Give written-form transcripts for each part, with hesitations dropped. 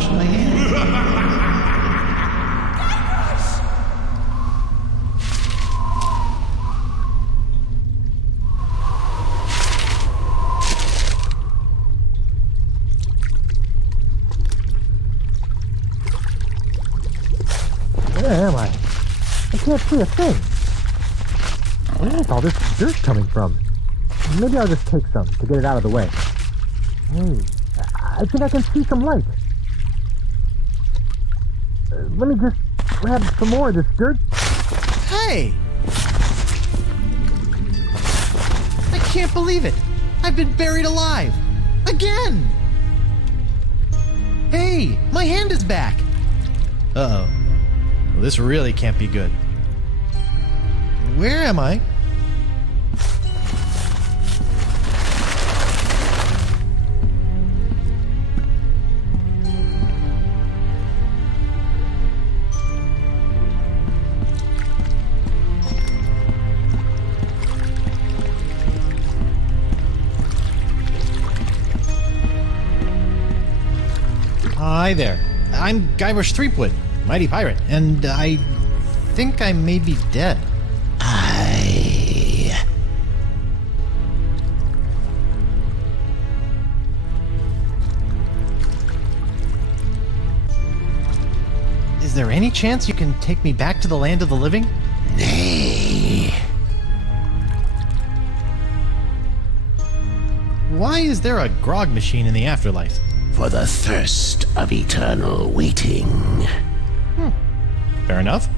wash my hands. Where am I? I can't see a thing. Where is all this dirt coming from? Maybe I'll just take some to get it out of the way. Hey, I think I can see some light. Let me just grab some more of this dirt. Hey! I can't believe it! I've been buried alive! Again! Hey! My hand is back! Uh-oh. Well, this really can't be good. Where am I? Hi there. I'm Guybrush Threepwood, mighty pirate, and I think I may be dead. Is there any chance you can take me back to the land of the living? Nay. Why is there a grog machine in the afterlife? For the thirst of eternal waiting. Fair enough.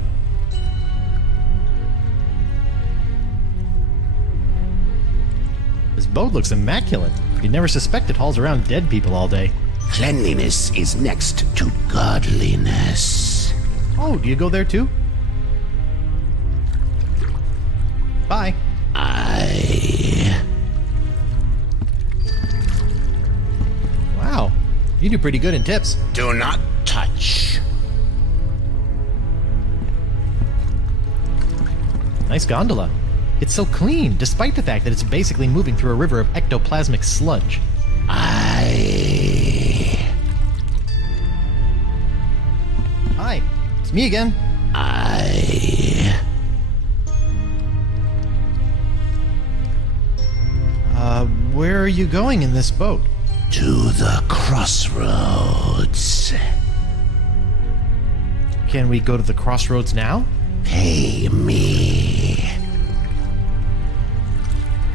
This boat looks immaculate. You'd never suspect it hauls around dead people all day. Cleanliness is next to godliness. Oh, do you go there too? Bye. Wow, you do pretty good in tips. Do not touch. Nice gondola. It's so clean, despite the fact that it's basically moving through a river of ectoplasmic sludge. Hi, it's me again. Where are you going in this boat? To the crossroads. Can we go to the crossroads now? Pay me.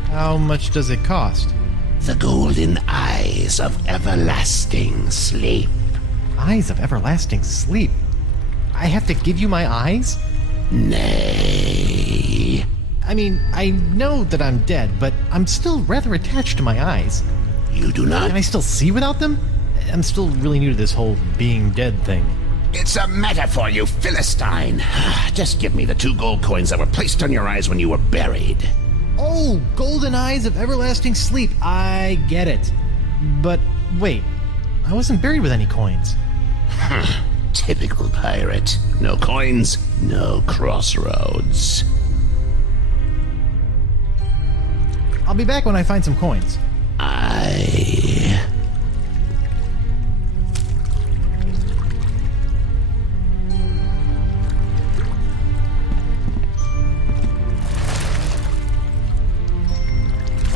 How much does it cost? The golden eyes of everlasting sleep. Eyes of everlasting sleep? I have to give you my eyes? Nay. I mean, I know that I'm dead, but I'm still rather attached to my eyes. You do not. Can I still see without them? I'm still really new to this whole being dead thing. It's a metaphor, you Philistine. Just give me the 2 gold coins that were placed on your eyes when you were buried. Oh, golden eyes of everlasting sleep. I get it. But wait, I wasn't buried with any coins. Typical pirate. No coins, no crossroads. I'll be back when I find some coins.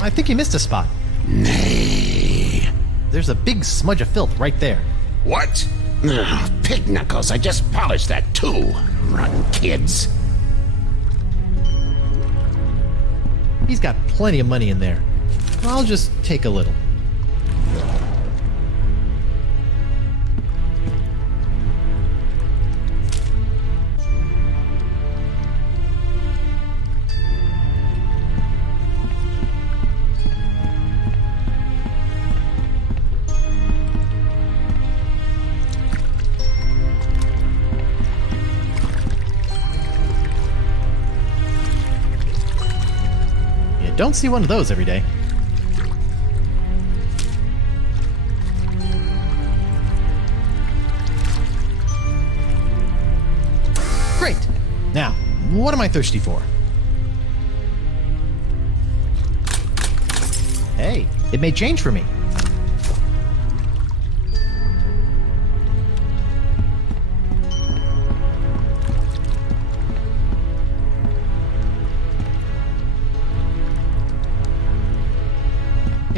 I think you missed a spot. Nay. There's a big smudge of filth right there. What? Ugh, pig knuckles, I just polished that too. Rotten kids. He's got plenty of money in there. I'll just take a little. Don't see one of those every day. Great! Now, what am I thirsty for? Hey, it may change for me.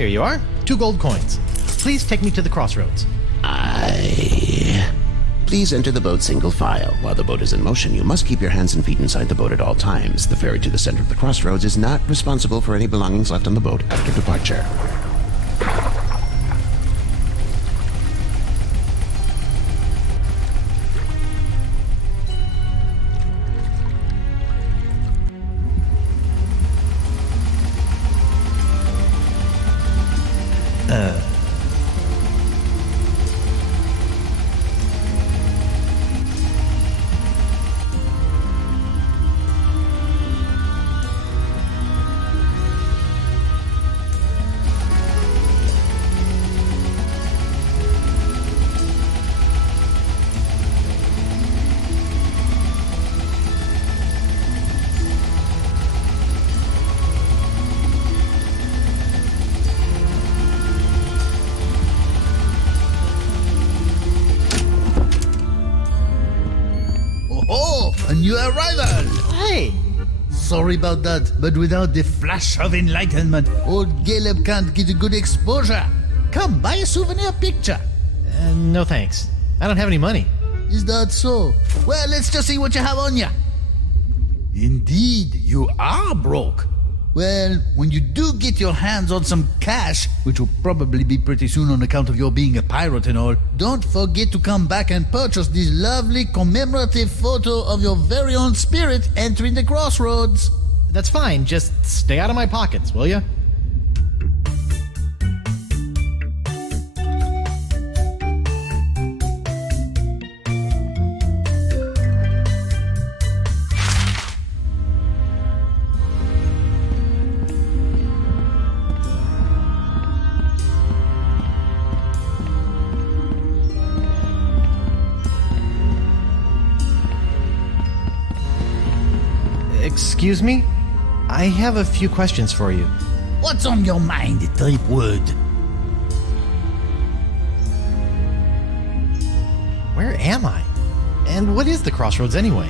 Here you are. 2 gold coins. Please take me to the crossroads. Please enter the boat single file. While the boat is in motion, you must keep your hands and feet inside the boat at all times. The ferry to the center of the crossroads is not responsible for any belongings left on the boat after departure. A new arrival! Hey! Sorry about that, but without the flash of enlightenment, old Caleb can't get a good exposure. Come, buy a souvenir picture. No thanks. I don't have any money. Is that so? Well, let's just see what you have on you. Indeed, you are broke. Well, when you do get your hands on some cash, which will probably be pretty soon on account of your being a pirate and all, don't forget to come back and purchase this lovely commemorative photo of your very own spirit entering the crossroads. That's fine. Just stay out of my pockets, will you? Excuse me? I have a few questions for you. What's on your mind, Tripwood? Where am I? And what is the crossroads anyway?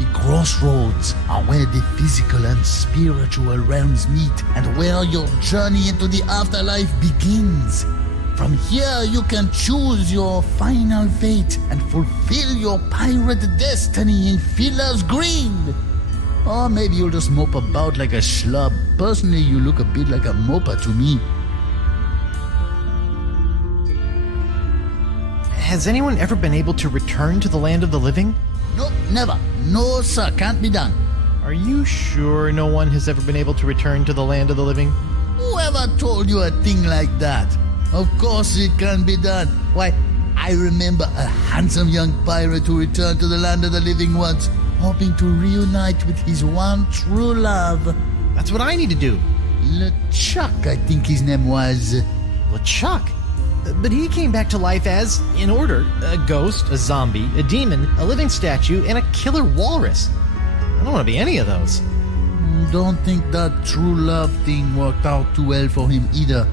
The crossroads are where the physical and spiritual realms meet and where your journey into the afterlife begins. From here, you can choose your final fate and fulfill your pirate destiny in Filler's Green. Or maybe you'll just mope about like a schlub. Personally, you look a bit like a moper to me. Has anyone ever been able to return to the land of the living? Nope, never. No, sir, can't be done. Are you sure no one has ever been able to return to the land of the living? Whoever told you a thing like that? Of course it can be done. Why, I remember a handsome young pirate who returned to the land of the living once, hoping to reunite with his one true love. That's what I need to do. LeChuck, I think his name was. LeChuck? But he came back to life as, in order, a ghost, a zombie, a demon, a living statue, and a killer walrus. I don't want to be any of those. Don't think that true love thing worked out too well for him either.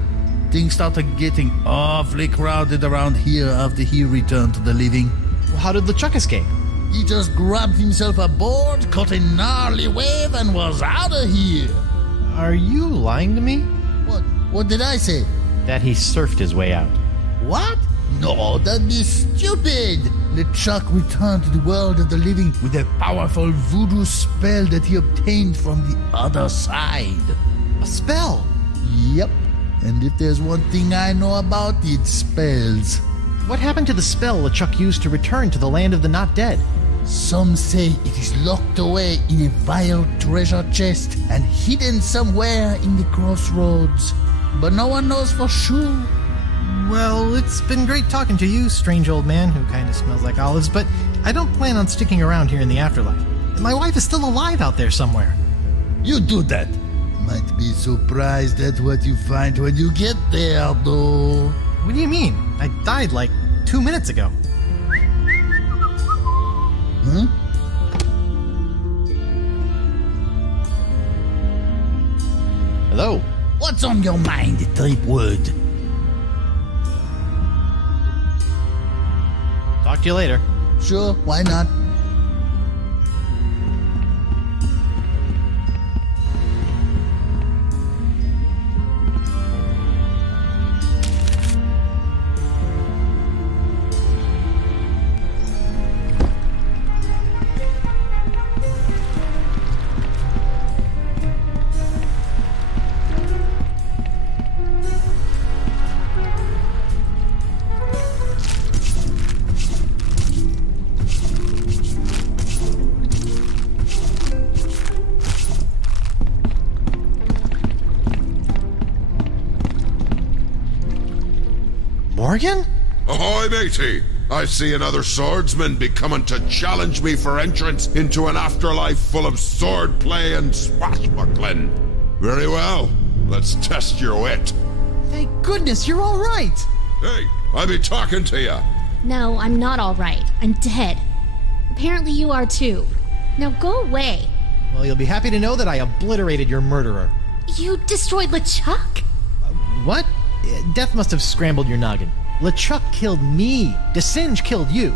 Things started getting awfully crowded around here after he returned to the living. Well, how did LeChuck escape? He just grabbed himself a board, caught a gnarly wave, and was out of here. Are you lying to me? What did I say? That he surfed his way out. What? No, that'd be stupid. LeChuck returned to the world of the living with a powerful voodoo spell that he obtained from the other side. A spell? Yep. And if there's one thing I know about, it's spells. What happened to the spell LeChuck used to return to the land of the not dead? Some say it is locked away in a vile treasure chest and hidden somewhere in the crossroads. But no one knows for sure. Well, it's been great talking to you, strange old man who kind of smells like olives, but I don't plan on sticking around here in the afterlife. My wife is still alive out there somewhere. You do that. Might be surprised at what you find when you get there, though. What do you mean? I died like 2 minutes ago. Huh? Hello? What's on your mind, Tripwood? Talk to you later. Sure, why not? Morgan? Ahoy, matey! I see another swordsman be coming to challenge me for entrance into an afterlife full of swordplay and swashbuckling. Very well. Let's test your wit. Thank goodness you're all right. Hey, I be talking to ya. No, I'm not all right. I'm dead. Apparently you are too. Now go away. Well, you'll be happy to know that I obliterated your murderer. You destroyed LeChuck? What? Death must have scrambled your noggin. LeChuck killed me. DeSinge killed you.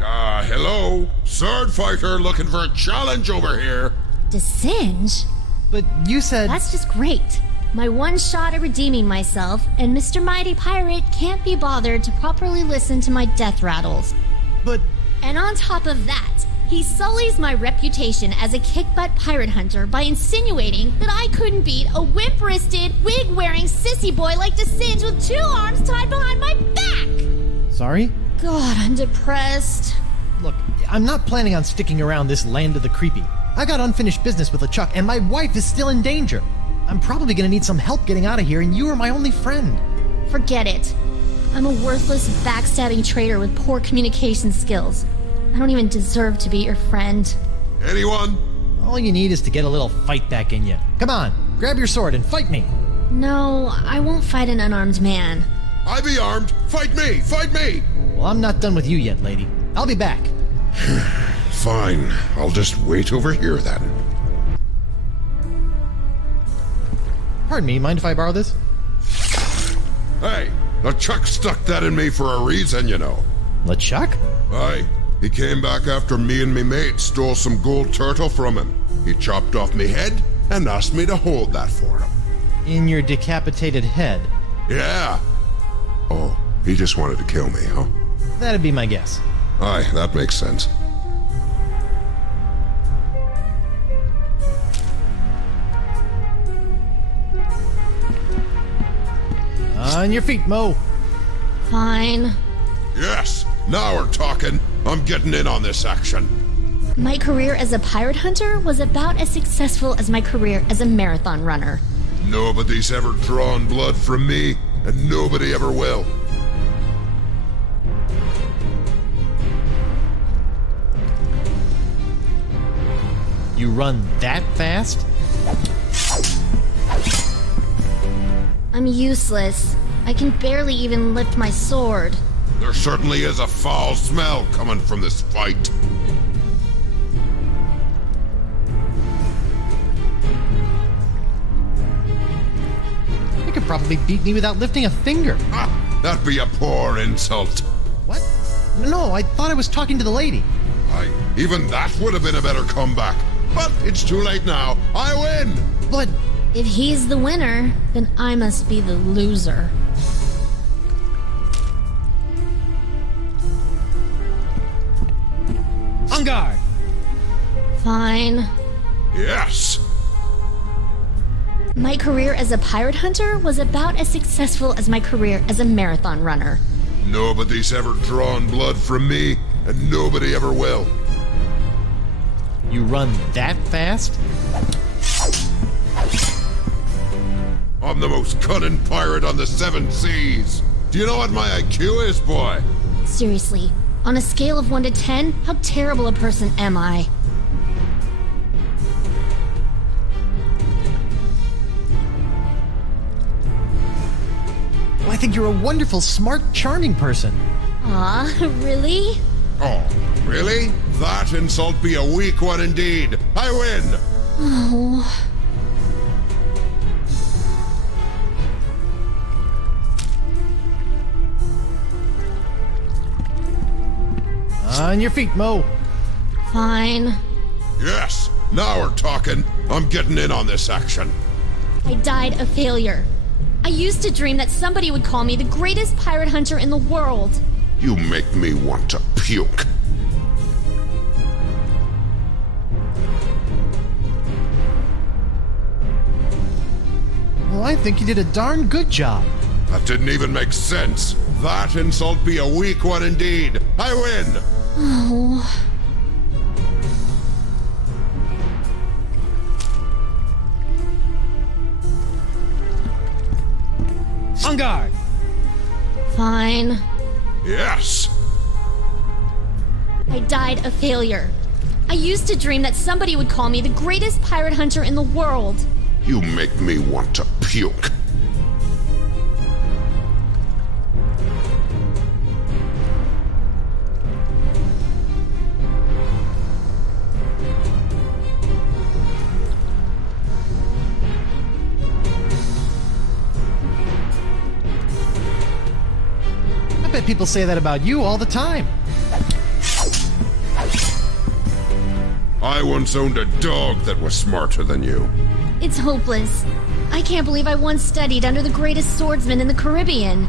Hello? Sword fighter looking for a challenge over here. DeSinge? But you said... That's just great. My one shot at redeeming myself, and Mr. Mighty Pirate can't be bothered to properly listen to my death rattles. But... And on top of that, he sullies my reputation as a kick-butt pirate hunter by insinuating that I couldn't beat a wimp-wristed, wig-wearing sissy boy like DeSinge with 2 arms tied behind my back! Sorry? God, I'm depressed. Look, I'm not planning on sticking around this land of the creepy. I got unfinished business with LeChuck, and my wife is still in danger. I'm probably gonna need some help getting out of here, and you are my only friend. Forget it. I'm a worthless, backstabbing traitor with poor communication skills. I don't even deserve to be your friend. Anyone? All you need is to get a little fight back in you. Come on, grab your sword and fight me. No, I won't fight an unarmed man. I be armed. Fight me! Fight me! Well, I'm not done with you yet, lady. I'll be back. Fine. I'll just wait over here then. Pardon me, mind if I borrow this? Hey, LeChuck stuck that in me for a reason, you know. LeChuck? Aye. He came back after me and me mate stole some gold turtle from him. He chopped off me head and asked me to hold that for him. In your decapitated head. Yeah. Oh, he just wanted to kill me, huh? That'd be my guess. Aye, that makes sense. On your feet, Mo. Fine. Yes, now we're talking. I'm getting in on this action. My career as a pirate hunter was about as successful as my career as a marathon runner. Nobody's ever drawn blood from me, and nobody ever will. You run that fast? I'm useless. I can barely even lift my sword. There certainly is a foul smell coming from this fight. You could probably beat me without lifting a finger. Ah, that'd be a poor insult. What? No, I thought I was talking to the lady. Aye, even that would have been a better comeback. But it's too late now. I win! But... If he's the winner, then I must be the loser. On guard! Fine. Yes! My career as a pirate hunter was about as successful as my career as a marathon runner. Nobody's ever drawn blood from me, and nobody ever will. You run that fast? I'm the most cunning pirate on the 7 seas. Do you know what my IQ is, boy? Seriously, on a scale of 1 to 10, how terrible a person am I? Well, I think you're a wonderful, smart, charming person. Aw, really? Oh, really? That insult be a weak one indeed. I win! Oh. On your feet, Mo. Fine. Yes, now we're talking. I'm getting in on this action. I died a failure. I used to dream that somebody would call me the greatest pirate hunter in the world. You make me want to puke. Well, I think you did a darn good job. That didn't even make sense. That insult be a weak one indeed. I win! Oh. On guard! Fine. Yes. I died a failure. I used to dream that somebody would call me the greatest pirate hunter in the world. You make me want to puke. I bet people say that about you all the time. I once owned a dog that was smarter than you. It's hopeless. I can't believe I once studied under the greatest swordsman in the Caribbean.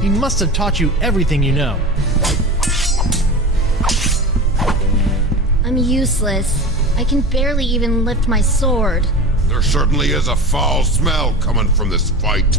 He must have taught you everything you know. I'm useless. I can barely even lift my sword. There certainly is a foul smell coming from this fight.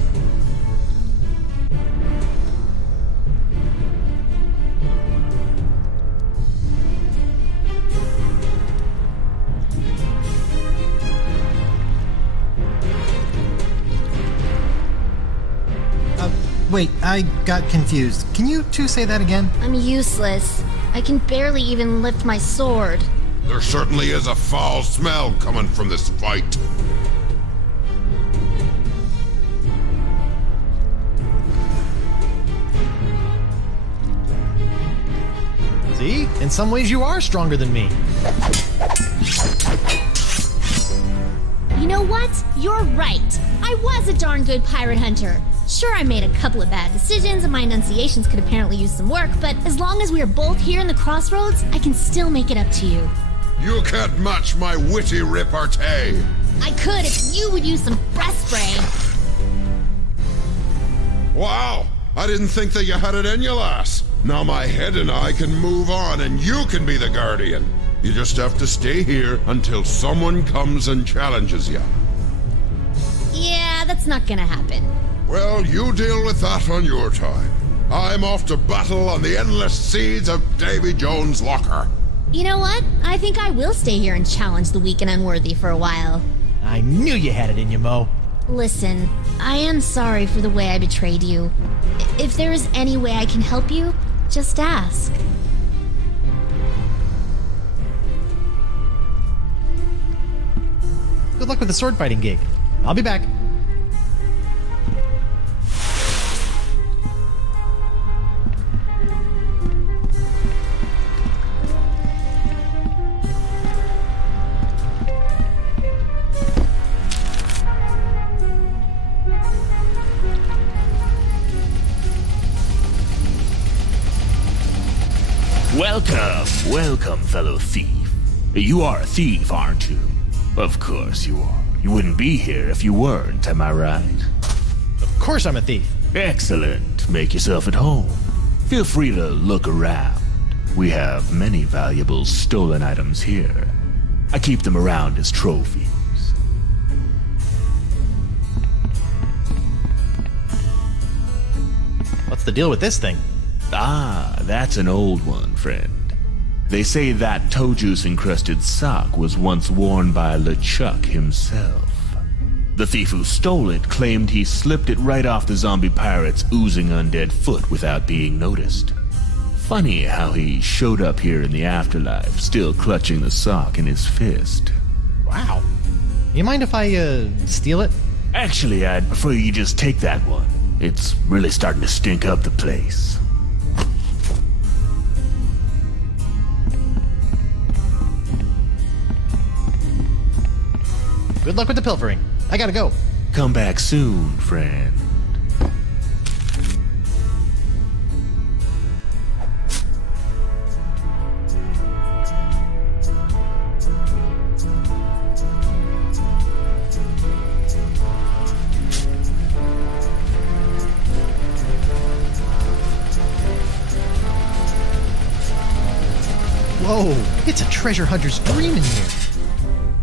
Wait, I got confused. Can you two say that again? I'm useless. I can barely even lift my sword. There certainly is a foul smell coming from this fight. See? In some ways you are stronger than me. You know what? You're right. I was a darn good pirate hunter. Sure, I made a couple of bad decisions and my enunciations could apparently use some work, but as long as we are both here in the crossroads, I can still make it up to you. You can't match my witty repartee. I could if you would use some breath spray. Wow, I didn't think that you had it in you, lass. Now my head and I can move on and you can be the guardian. You just have to stay here until someone comes and challenges you. Yeah, that's not gonna happen. Well, you deal with that on your time. I'm off to battle on the endless seas of Davy Jones' locker. You know what? I think I will stay here and challenge the weak and unworthy for a while. I knew you had it in you, Mo. Listen, I am sorry for the way I betrayed you. If there is any way I can help you, just ask. Good luck with the sword fighting gig. I'll be back. Welcome, fellow thief. You are a thief, aren't you? Of course you are. You wouldn't be here if you weren't, am I right? Of course I'm a thief. Excellent. Make yourself at home. Feel free to look around. We have many valuable stolen items here. I keep them around as trophies. What's the deal with this thing? Ah, that's an old one, friend. They say that toe juice-encrusted sock was once worn by LeChuck himself. The thief who stole it claimed he slipped it right off the zombie pirate's oozing undead foot without being noticed. Funny how he showed up here in the afterlife, still clutching the sock in his fist. Wow. You mind if I, steal it? Actually, I'd prefer you just take that one. It's really starting to stink up the place. Good luck with the pilfering. I gotta go. Come back soon, friend. Whoa, it's a treasure hunter's dream in here.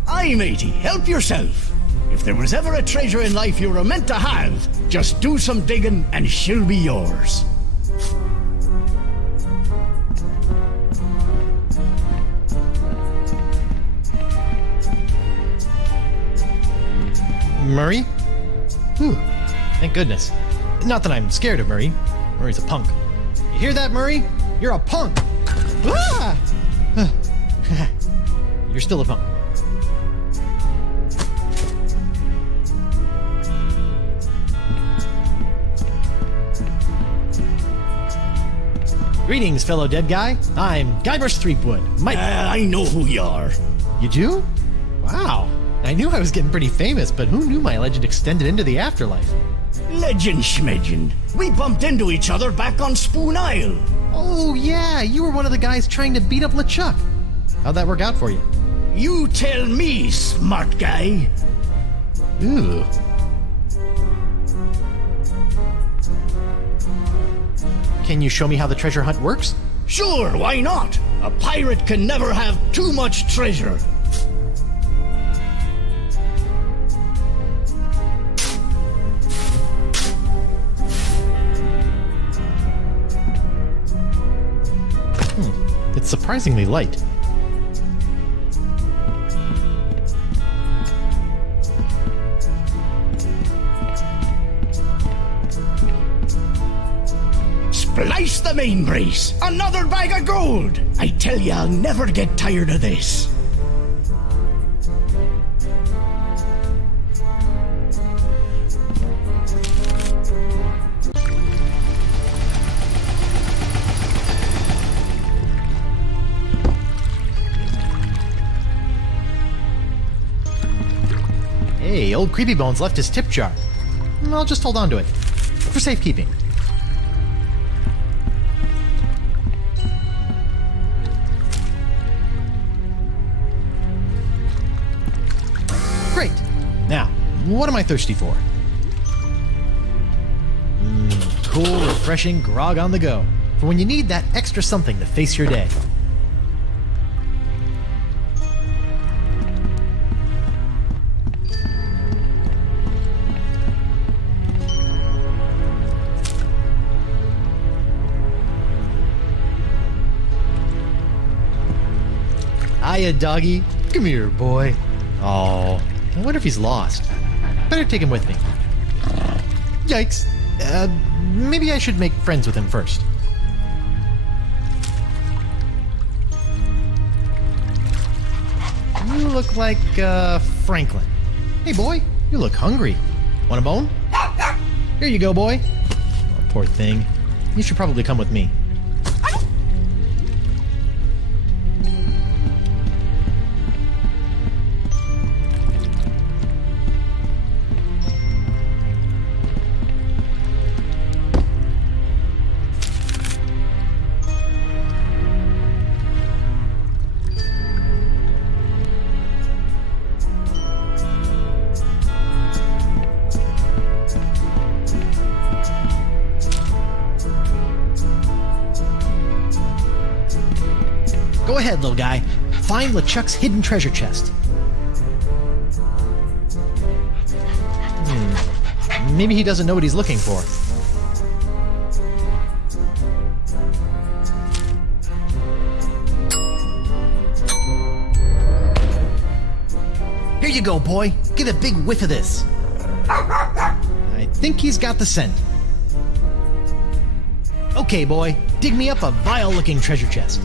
Aye, matey, help yourself. If there was ever a treasure in life you were meant to have, just do some digging and she'll be yours. Murray? Whew, thank goodness. Not that I'm scared of Murray. Murray's a punk. You hear that, Murray? You're a punk! Ah! You're still a punk. Greetings, fellow dead guy. I'm Guybrush Threepwood. I know who you are. You do? Wow. I knew I was getting pretty famous, but who knew my legend extended into the afterlife? Legend schmegend. We bumped into each other back on Spoon Isle. Oh, yeah, you were one of the guys trying to beat up LeChuck. How'd that work out for you? You tell me, smart guy. Ooh. Can you show me how the treasure hunt works? Sure, why not? A pirate can never have too much treasure. It's surprisingly light. Splice the main brace. Another bag of gold. I tell you, I'll never get tired of this. Hey, old Creepy Bones left his tip jar. I'll just hold on to it. For safekeeping. Great. Now, what am I thirsty for? Cool, refreshing grog on the go. For when you need that extra something to face your day. Hiya, doggy. Come here, boy. Oh, I wonder if he's lost. Better take him with me. Yikes. Maybe I should make friends with him first. You look like, Franklin. Hey, boy, you look hungry. Want a bone? Here you go, boy. Oh, poor thing. You should probably come with me. Go ahead, little guy. Find LeChuck's hidden treasure chest. Maybe he doesn't know what he's looking for. Here you go, boy. Get a big whiff of this. I think he's got the scent. Okay, boy. Dig me up a vile-looking treasure chest.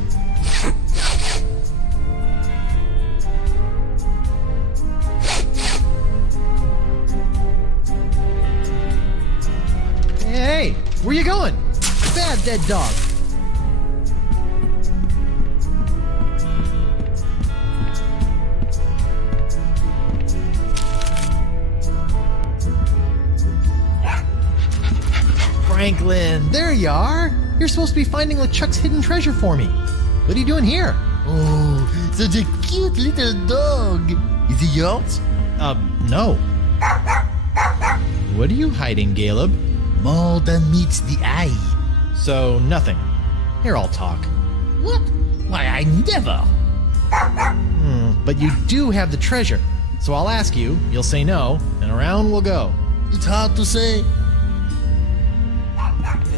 Hey, where you going? Bad dead dog. Franklin, there you are. You're supposed to be finding LeChuck's hidden treasure for me. What are you doing here? Oh, such a cute little dog. Is he yours? No. What are you hiding, Caleb? More than meets the eye. So, nothing. Here, I'll talk. What? Why, I never. But you do have the treasure. So I'll ask you, you'll say no, and around we'll go. It's hard to say.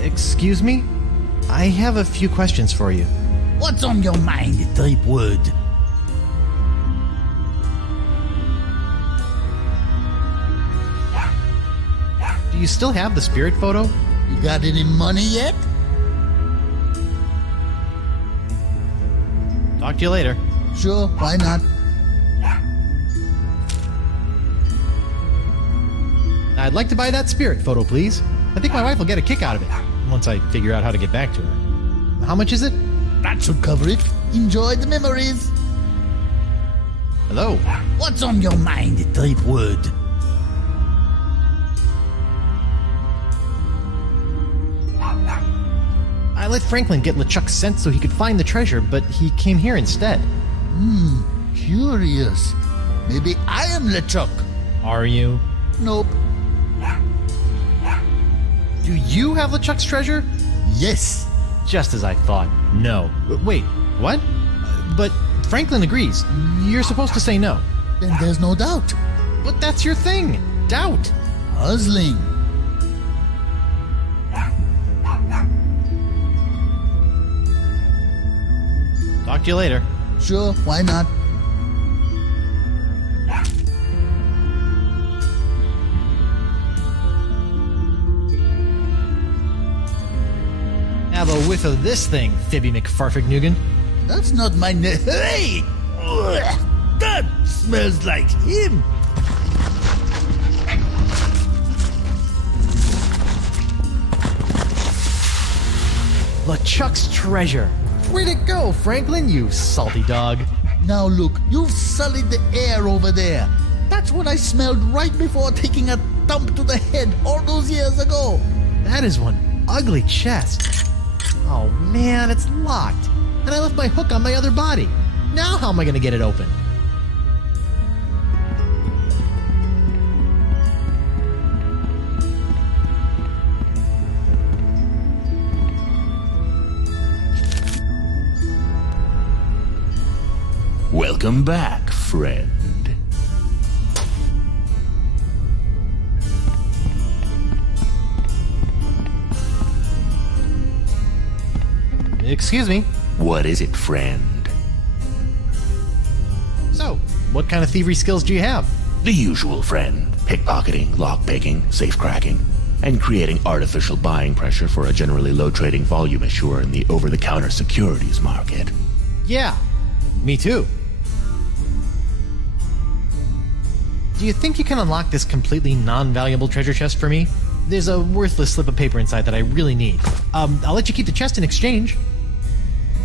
Excuse me? I have a few questions for you. What's on your mind, you still have the spirit photo? You got any money yet? Talk to you later. Sure, why not? I'd like to buy that spirit photo, please. I think my wife will get a kick out of it once I figure out how to get back to her. How much is it? That should cover it. Enjoy the memories. Hello? What's on your mind, Tripwood? I let Franklin get LeChuck's scent so he could find the treasure, but he came here instead. Curious. Maybe I am LeChuck. Are you? Nope. Do you have LeChuck's treasure? Yes. Just as I thought. No. Wait, what? But Franklin agrees. You're supposed to say no. Then there's no doubt. But that's your thing. Doubt. Puzzling. Talk to you later. Sure, why not? Have a whiff of this thing, Fibby McFarfignugan. That's not my name. Hey! Ugh, that smells like him. LeChuck's treasure. Where'd it go, Franklin, you salty dog? Now look, you've sullied the air over there. That's what I smelled right before taking a thump to the head all those years ago. That is one ugly chest. Oh man, it's locked. And I left my hook on my other body. Now how am I gonna get it open? Welcome back, friend. Excuse me. What is it, friend? So, what kind of thievery skills do you have? The usual, friend. Pickpocketing, lockpicking, safe cracking, and creating artificial buying pressure for a generally low trading volume issuer in the over-the-counter securities market. Yeah, me too. Do you think you can unlock this completely non-valuable treasure chest for me? There's a worthless slip of paper inside that I really need. I'll let you keep the chest in exchange.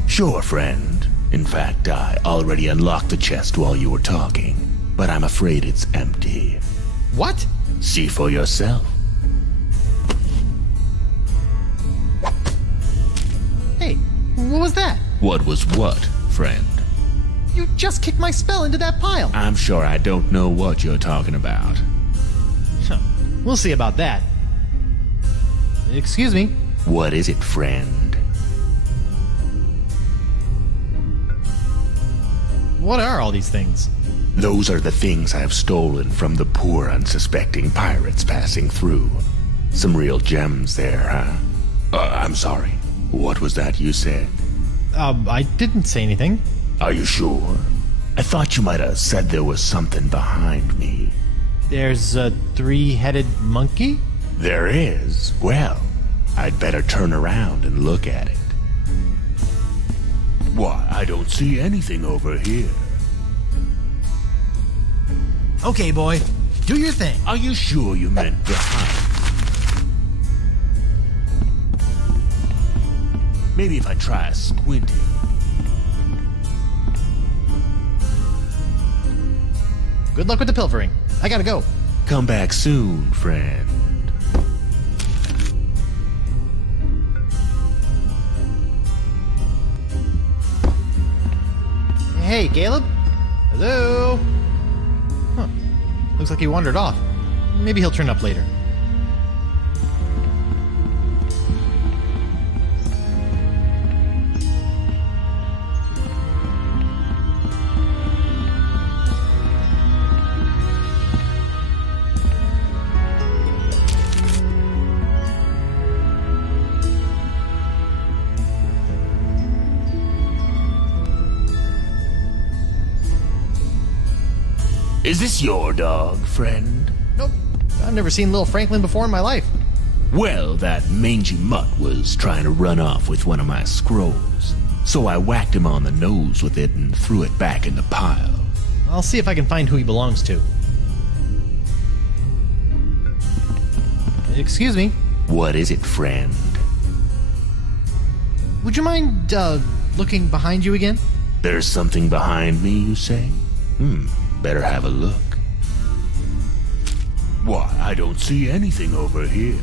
Sure, friend. In fact, I already unlocked the chest while you were talking, but I'm afraid it's empty. What? See for yourself. Hey, what was that? What was what, friend? You just kicked my spell into that pile. I'm sure I don't know what you're talking about. Huh. We'll see about that. Excuse me. What is it, friend? What are all these things? Those are the things I've stolen from the poor, unsuspecting pirates passing through. Some real gems there, huh? I'm sorry. What was that you said? I didn't say anything. Are you sure? I thought you might have said there was something behind me. There's a three-headed monkey? There is? Well, I'd better turn around and look at it. Why, I don't see anything over here. Okay, boy. Do your thing. Are you sure you meant behind? Maybe if I try squinting. Good luck with the pilfering. I gotta go. Come back soon, friend. Hey, Caleb? Hello? Huh. Looks like he wandered off. Maybe he'll turn up later. Is this your dog, friend? Nope. I've never seen little Franklin before in my life. Well, that mangy mutt was trying to run off with one of my scrolls. So I whacked him on the nose with it and threw it back in the pile. I'll see if I can find who he belongs to. Excuse me. What is it, friend? Would you mind, looking behind you again? There's something behind me, you say? Better have a look. Why, I don't see anything over here.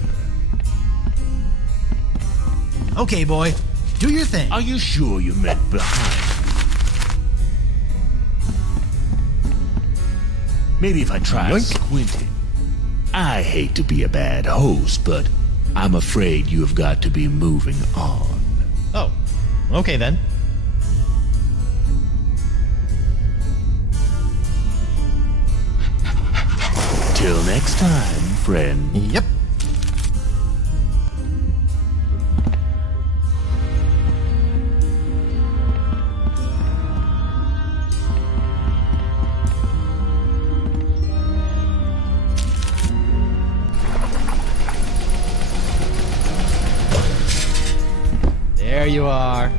Okay, boy. Do your thing. Are you sure you meant behind? Maybe if I try Yoink. squinting. I hate to be a bad host, but I'm afraid you have got to be moving on. Oh, okay then. Till next time, friend. Yep. There you are.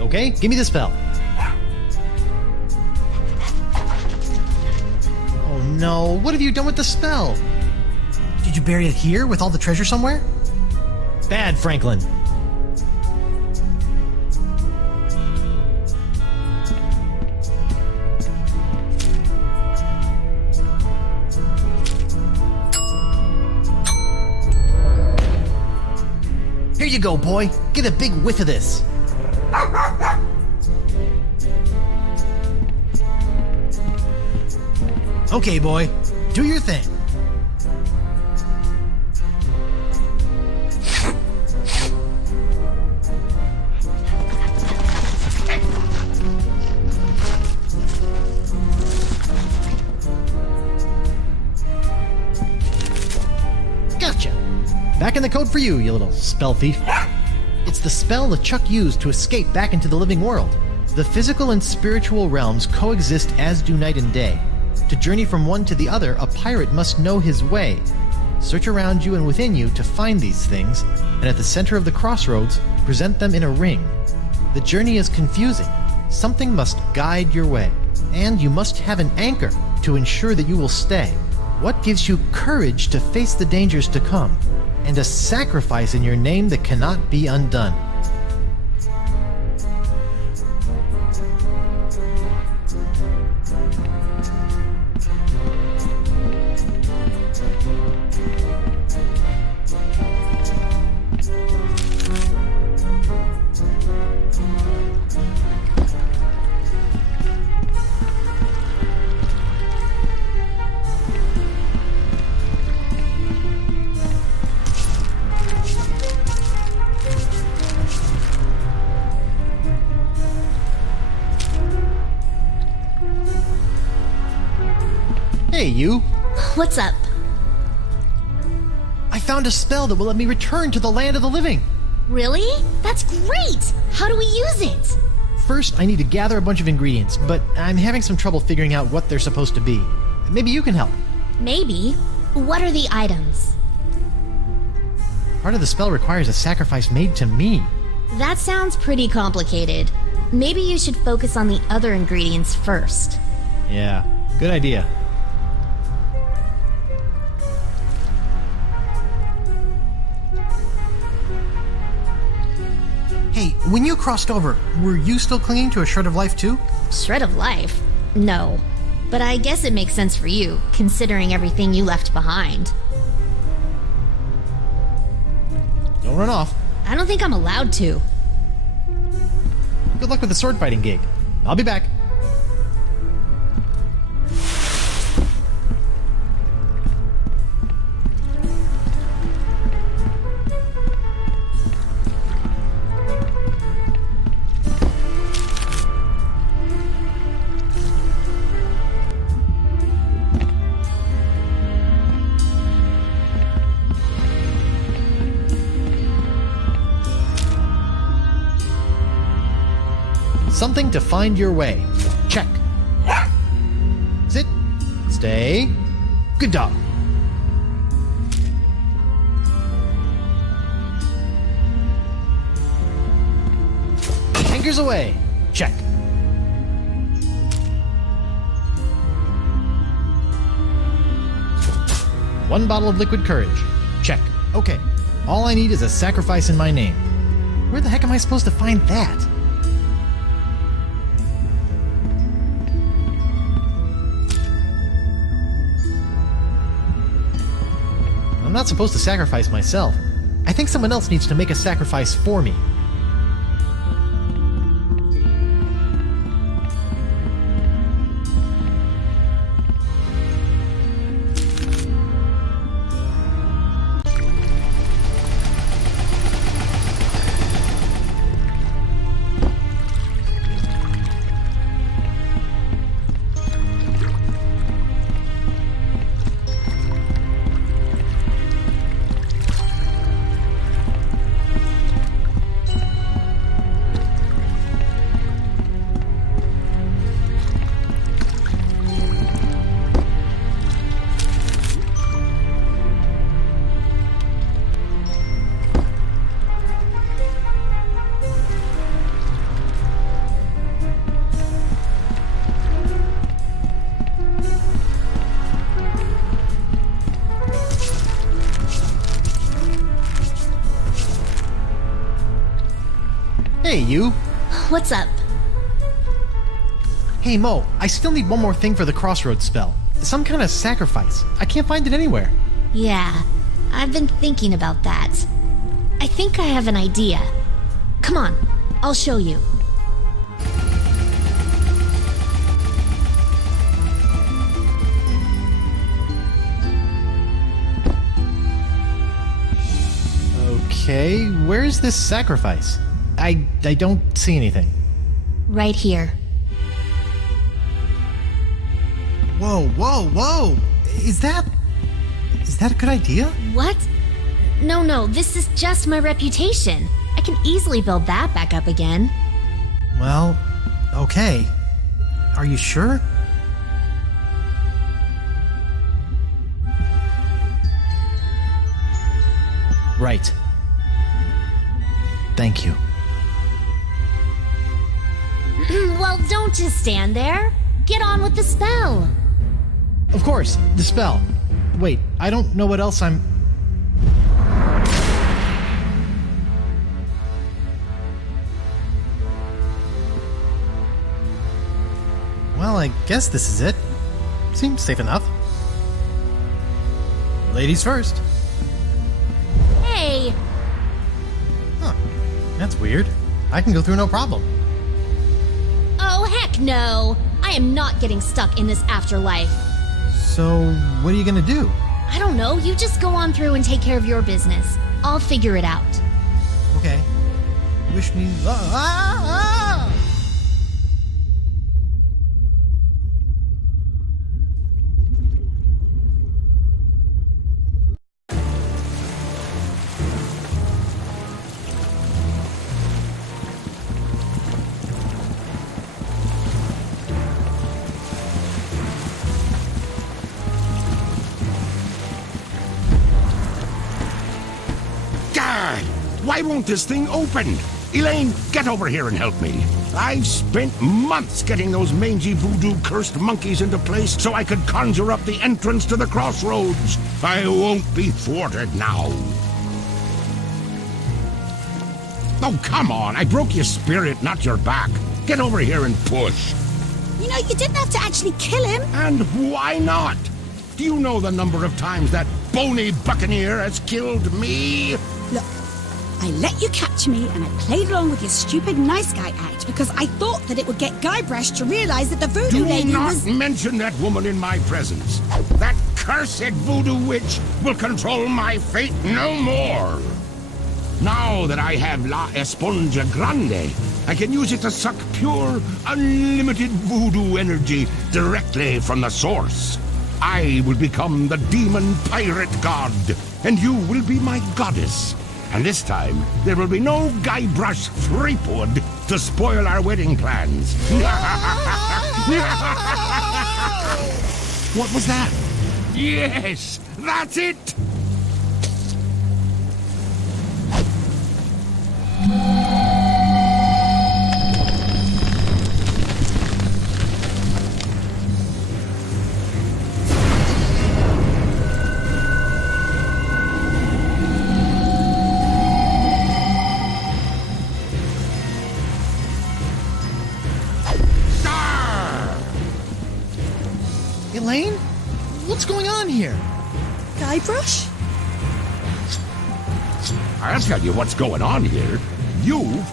Okay, give me the spell. Oh no, what have you done with the spell? Did you bury it here with all the treasure somewhere? Bad, Franklin. Here you go, boy. Get a big whiff of this. Okay, boy. Do your thing. Gotcha. Back in the code for you, you little spell thief. It's the spell LeChuck used to escape back into the living world. The physical and spiritual realms coexist as do night and day. To journey from one to the other, a pirate must know his way. Search around you and within you to find these things, and at the center of the crossroads, present them in a ring. The journey is confusing. Something must guide your way, and you must have an anchor to ensure that you will stay. What gives you courage to face the dangers to come, and a sacrifice in your name that cannot be undone? Hey, you. What's up? I found a spell that will let me return to the land of the living. Really? That's great! How do we use it? First, I need to gather a bunch of ingredients, but I'm having some trouble figuring out what they're supposed to be. Maybe you can help. Maybe. What are the items? Part of the spell requires a sacrifice made to me. That sounds pretty complicated. Maybe you should focus on the other ingredients first. Yeah, good idea. Hey, when you crossed over, were you still clinging to a shred of life too? Shred of life? No. But I guess it makes sense for you, considering everything you left behind. Don't run off. I don't think I'm allowed to. Good luck with the sword fighting gig. I'll be back. Something to find your way. Check. Sit. Stay. Good dog. Anchors away. Check. One bottle of liquid courage. Check. Okay. All I need is a sacrifice in my name. Where the heck am I supposed to find that? I'm not supposed to sacrifice myself. I think someone else needs to make a sacrifice for me. Hey, you. What's up? Hey, Mo, I still need one more thing for the crossroads spell. Some kind of sacrifice. I can't find it anywhere. Yeah, I've been thinking about that. I think I have an idea. Come on, I'll show you. Okay, where's this sacrifice? I don't see anything. Right here. Whoa, whoa, whoa! Is that a good idea? What? No, this is just my reputation. I can easily build that back up again. Well, okay. Are you sure? Right. Thank you. Well, don't just stand there. Get on with the spell. Of course, the spell. Wait, I don't know what else I'm... Well, I guess this is it. Seems safe enough. Ladies first. Hey! Huh. That's weird. I can go through no problem. Oh, heck no! I am not getting stuck in this afterlife. So, what are you gonna do? I don't know, you just go on through and take care of your business. I'll figure it out. Okay. Wish me luck. God! Why won't this thing open? Elaine, get over here and help me. I've spent months getting those mangy voodoo-cursed monkeys into place so I could conjure up the entrance to the crossroads. I won't be thwarted now. Oh, come on. I broke your spirit, not your back. Get over here and push. You know, you didn't have to actually kill him. And why not? Do you know the number of times that bony buccaneer has killed me? Look, I let you capture me and I played along with your stupid nice guy act because I thought that it would get Guybrush to realize that the voodoo Do lady not was... mention that woman in my presence. That cursed voodoo witch will control my fate no more. Now that I have La Esponja Grande, I can use it to suck pure, unlimited voodoo energy directly from the source. I will become the demon pirate god, and you will be my goddess. And this time, there will be no Guybrush Threepwood to spoil our wedding plans. What was that? Yes, that's it! Elaine? What's going on here? Guybrush? I'll tell you what's going on here. You've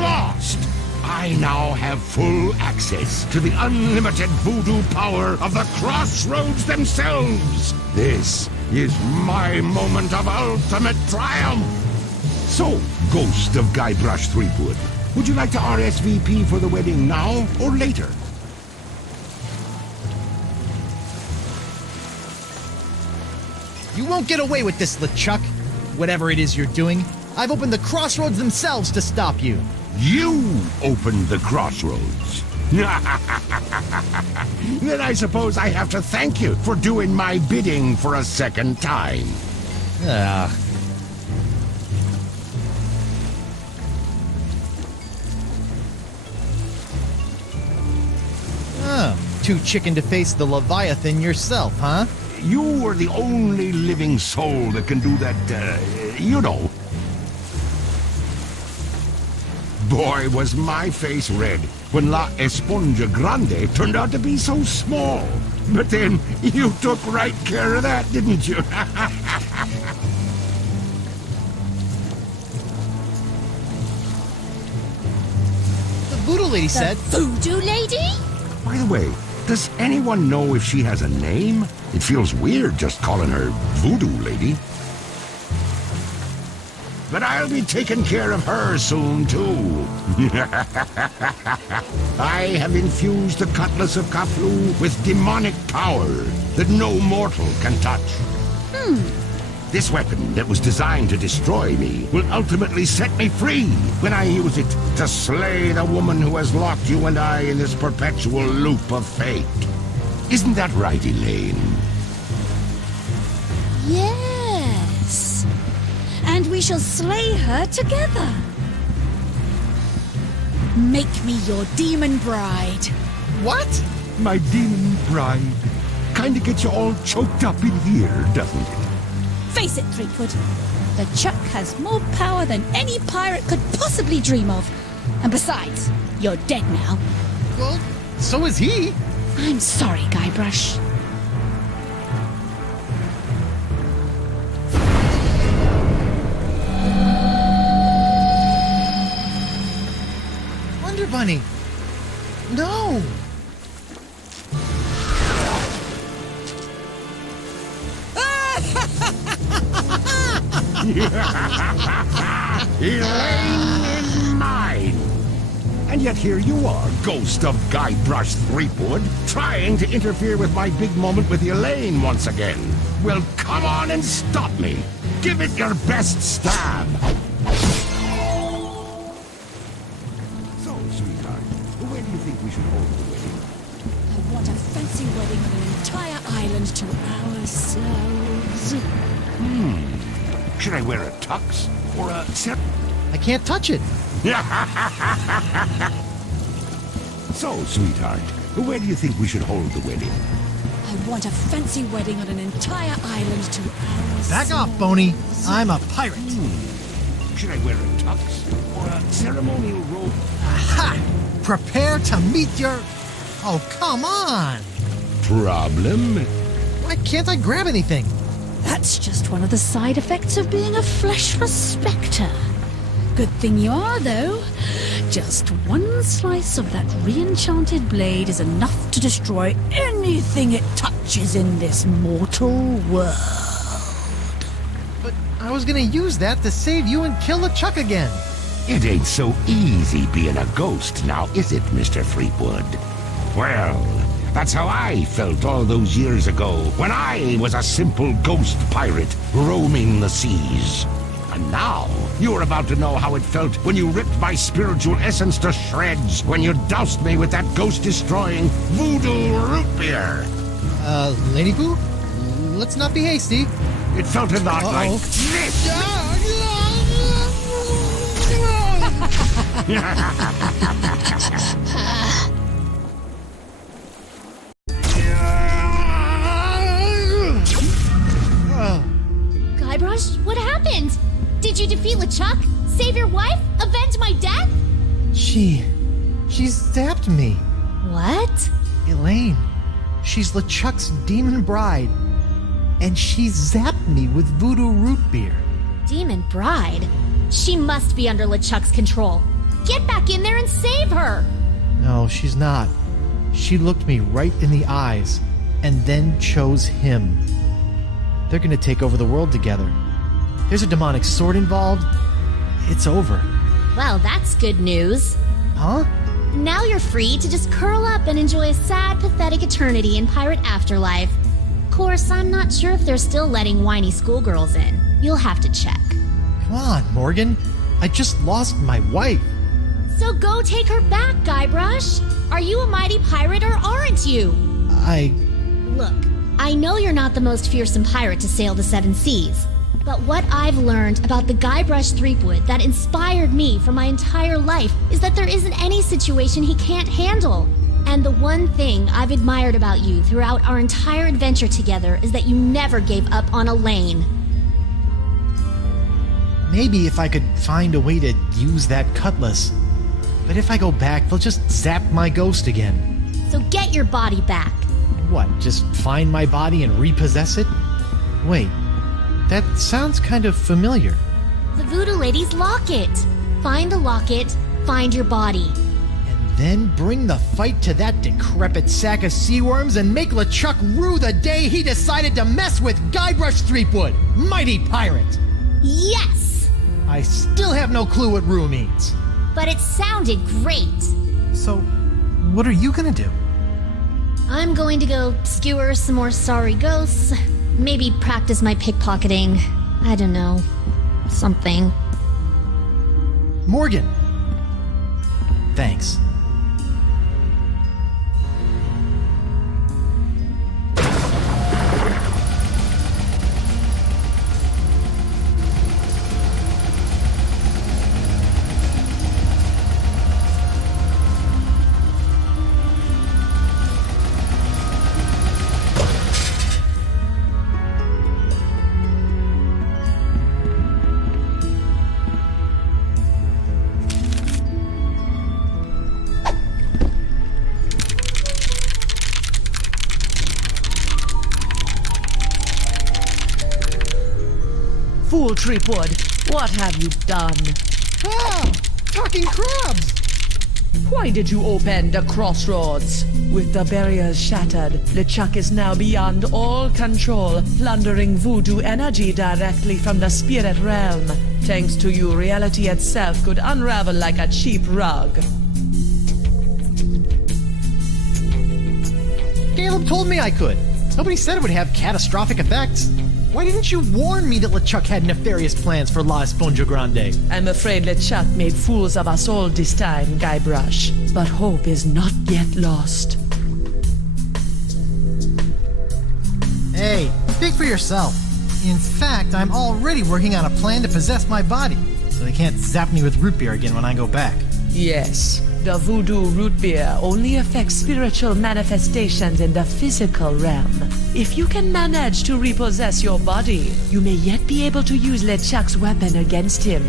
lost! I now have full access to the unlimited voodoo power of the Crossroads themselves. This is my moment of ultimate triumph. So, Ghost of Guybrush Threepwood, would you like to RSVP for the wedding now or later? You won't get away with this, LeChuck. Whatever it is you're doing, I've opened the Crossroads themselves to stop you. You opened the Crossroads. Then I suppose I have to thank you for doing my bidding for a second time. Ah. Oh, too chicken to face the Leviathan yourself, huh? You are the only living soul that can do that, you know. Boy, was my face red when La Esponja Grande turned out to be so small. But then you took right care of that, didn't you? The voodoo lady said... Voodoo lady? By the way, does anyone know if she has a name? It feels weird just calling her Voodoo Lady. But I'll be taking care of her soon, too. I have infused the Cutlass of Kaflu with demonic power that no mortal can touch. This weapon that was designed to destroy me will ultimately set me free when I use it to slay the woman who has locked you and I in this perpetual loop of fate. Isn't that right, Elaine? Yes. And we shall slay her together. Make me your demon bride. What? My demon bride. Kinda gets you all choked up in here, doesn't it? Face it, Threepwood. The Chuck has more power than any pirate could possibly dream of. And besides, you're dead now. Well, so is he. I'm sorry, Guybrush. Wonder Bunny. No. Elaine is mine! And yet here you are, Ghost of Guybrush Threepwood, trying to interfere with my big moment with Elaine once again. Well, come on and stop me. Give it your best stab. So, sweetheart, where do you think we should hold the wedding? I want a fancy wedding on an entire island to ourselves. Should I wear a tux or a set? I can't touch it. So, sweetheart, where do you think we should hold the wedding? I want a fancy wedding on an entire island to ourselves. Back off, Boney. I'm a pirate. Should I wear a tux or a ceremonial robe? Ha! Prepare to meet your... Oh, come on. Problem? Why can't I grab anything? That's just one of the side effects of being a flesh respecter. Good thing you are, though. Just one slice of that re-enchanted blade is enough to destroy anything it touches in this mortal world. But I was gonna use that to save you and kill LeChuck again. It ain't so easy being a ghost now, is it, Mr. Threepwood? Well, that's how I felt all those years ago when I was a simple ghost pirate roaming the seas. And now, you're about to know how it felt when you ripped my spiritual essence to shreds when you doused me with that ghost-destroying voodoo root beer. Lady Boo? Let's not be hasty. It felt a lot like this. Guybrush, what happened? Did you defeat LeChuck? Save your wife? Avenge my death? She zapped me. What? Elaine, she's LeChuck's demon bride. And she zapped me with voodoo root beer. Demon bride? She must be under LeChuck's control. Get back in there and save her! No, she's not. She looked me right in the eyes and then chose him. They're gonna take over the world together. There's a demonic sword involved. It's over. Well, that's good news. Huh? Now you're free to just curl up and enjoy a sad, pathetic eternity in Pirate Afterlife. Of course, I'm not sure if they're still letting whiny schoolgirls in. You'll have to check. Come on, Morgan. I just lost my wife. So go take her back, Guybrush. Are you a mighty pirate or aren't you? Look, I know you're not the most fearsome pirate to sail the seven seas. But what I've learned about the Guybrush Threepwood that inspired me for my entire life is that there isn't any situation he can't handle. And the one thing I've admired about you throughout our entire adventure together is that you never gave up on Elaine. Maybe if I could find a way to use that cutlass. But if I go back, they'll just zap my ghost again. So get your body back. What, just find my body and repossess it? Wait, that sounds kind of familiar. The Voodoo Lady's locket. Find the locket, find your body. And then bring the fight to that decrepit sack of sea worms and make LeChuck rue the day he decided to mess with Guybrush Threepwood, mighty pirate! Yes! I still have no clue what rue means. But it sounded great. So, what are you gonna do? I'm going to go skewer some more sorry ghosts. Maybe practice my pickpocketing. I don't know. Something. Morgan! Thanks. Fool Threepwood, what have you done? Ah! Talking crabs! Why did you open the crossroads? With the barriers shattered, LeChuck is now beyond all control, plundering voodoo energy directly from the spirit realm. Thanks to you, reality itself could unravel like a cheap rug. Caleb told me I could. Nobody said it would have catastrophic effects. Why didn't you warn me that LeChuck had nefarious plans for La Esponja Grande? I'm afraid LeChuck made fools of us all this time, Guybrush. But hope is not yet lost. Hey, speak for yourself. In fact, I'm already working on a plan to possess my body, so they can't zap me with root beer again when I go back. Yes, the voodoo root beer only affects spiritual manifestations in the physical realm. If you can manage to repossess your body, you may yet be able to use LeChuck's weapon against him.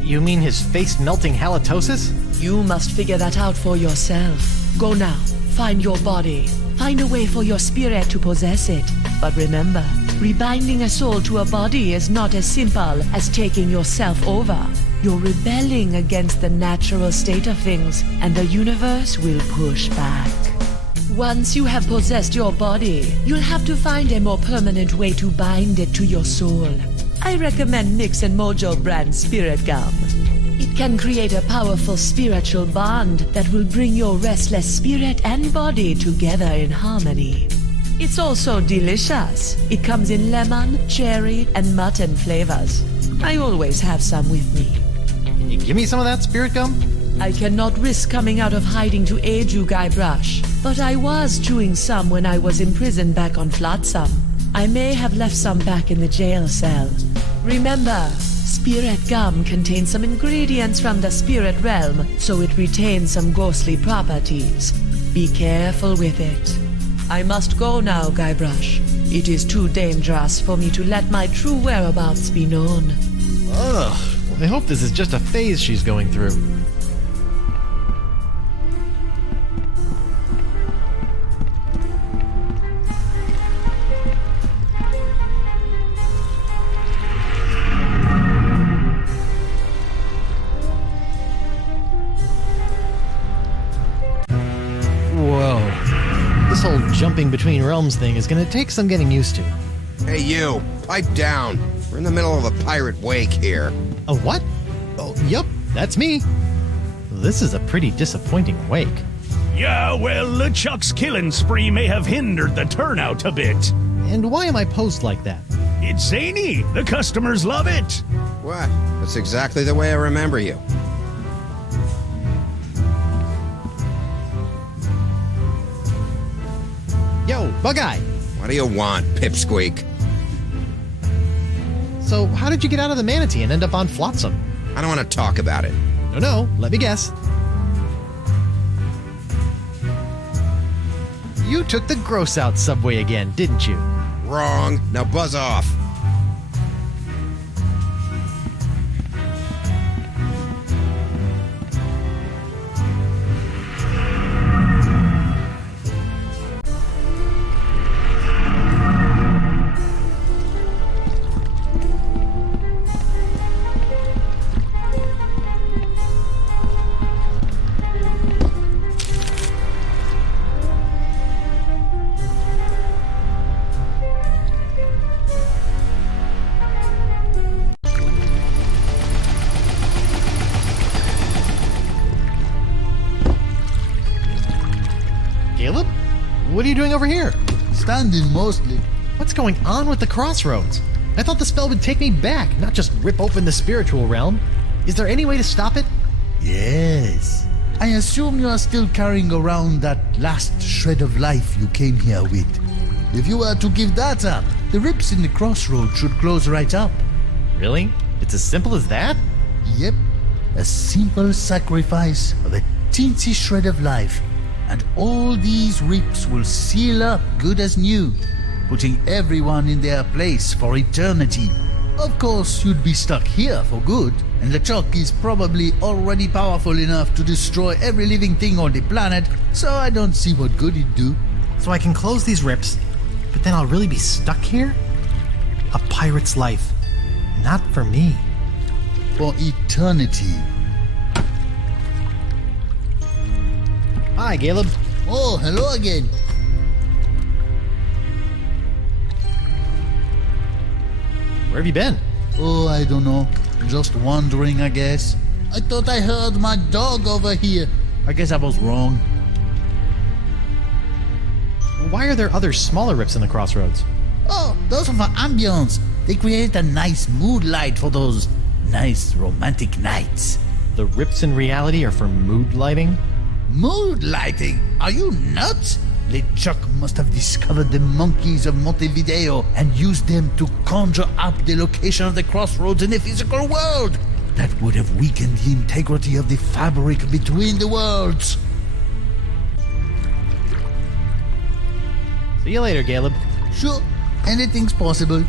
You mean his face-melting halitosis? You must figure that out for yourself. Go now, find your body. Find a way for your spirit to possess it. But remember, rebinding a soul to a body is not as simple as taking yourself over. You're rebelling against the natural state of things, and the universe will push back. Once you have possessed your body, you'll have to find a more permanent way to bind it to your soul. I recommend Mix and Mojo brand Spirit Gum. It can create a powerful spiritual bond that will bring your restless spirit and body together in harmony. It's also delicious. It comes in lemon, cherry, and mutton flavors. I always have some with me. Can you give me some of that spirit gum? I cannot risk coming out of hiding to aid you, Guybrush, but I was chewing some when I was imprisoned back on Flotsam. I may have left some back in the jail cell. Remember, spirit gum contains some ingredients from the spirit realm, so it retains some ghostly properties. Be careful with it. I must go now, Guybrush. It is too dangerous for me to let my true whereabouts be known. Ugh, I hope this is just a phase she's going through. Whoa. This whole jumping between realms thing is gonna take some getting used to. Hey, you! Pipe down! We're in the middle of a pirate wake here. A what? Oh, yep, that's me. This is a pretty disappointing wake. Yeah, well, LeChuck's killing spree may have hindered the turnout a bit. And why am I posed like that? It's zany. The customers love it. What? That's exactly the way I remember you. Yo, Bug-Eye! What do you want, Pipsqueak? So, how did you get out of the manatee and end up on Flotsam? I don't want to talk about it. No, let me guess. You took the gross out subway again, didn't you? Wrong. Now buzz off. Caleb? What are you doing over here? Standing mostly. What's going on with the crossroads? I thought the spell would take me back, not just rip open the spiritual realm. Is there any way to stop it? Yes. I assume you are still carrying around that last shred of life you came here with. If you were to give that up, the rips in the crossroads should close right up. Really? It's as simple as that? Yep. A simple sacrifice of a teensy shred of life, and all these rips will seal up good as new, putting everyone in their place for eternity. Of course, you'd be stuck here for good, and LeChuck is probably already powerful enough to destroy every living thing on the planet, so I don't see what good it'd do. So I can close these rips, but then I'll really be stuck here? A pirate's life. Not for me. For eternity. Hi, Caleb. Oh, hello again. Where have you been? Oh, I don't know. Just wandering, I guess. I thought I heard my dog over here. I guess I was wrong. Why are there other smaller rips in the crossroads? Oh, those are for ambience. They create a nice mood light for those nice romantic nights. The rips in reality are for mood lighting? Mood lighting? Are you nuts? LeChuck must have discovered the monkeys of Montevideo and used them to conjure up the location of the crossroads in the physical world. That would have weakened the integrity of the fabric between the worlds. See you later, Caleb. Sure, anything's possible.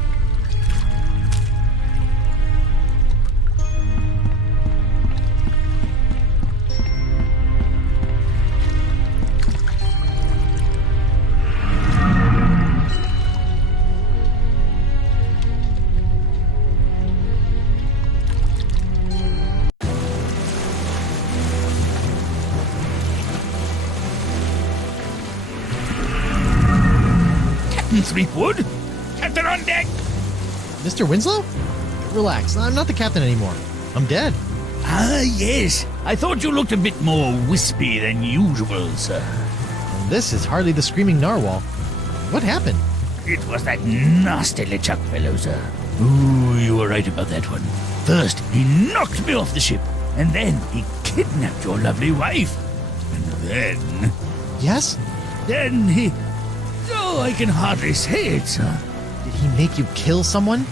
Threepwood? Captain on deck! Mr. Winslow? Relax, I'm not the captain anymore. I'm dead. Ah, yes. I thought you looked a bit more wispy than usual, sir. And this is hardly the screaming narwhal. What happened? It was that nasty LeChuck fellow, sir. Ooh, you were right about that one. First, he knocked me off the ship, and then he kidnapped your lovely wife. And then... Yes? Then he... Oh, I can hardly say it, sir. Did he make you kill someone?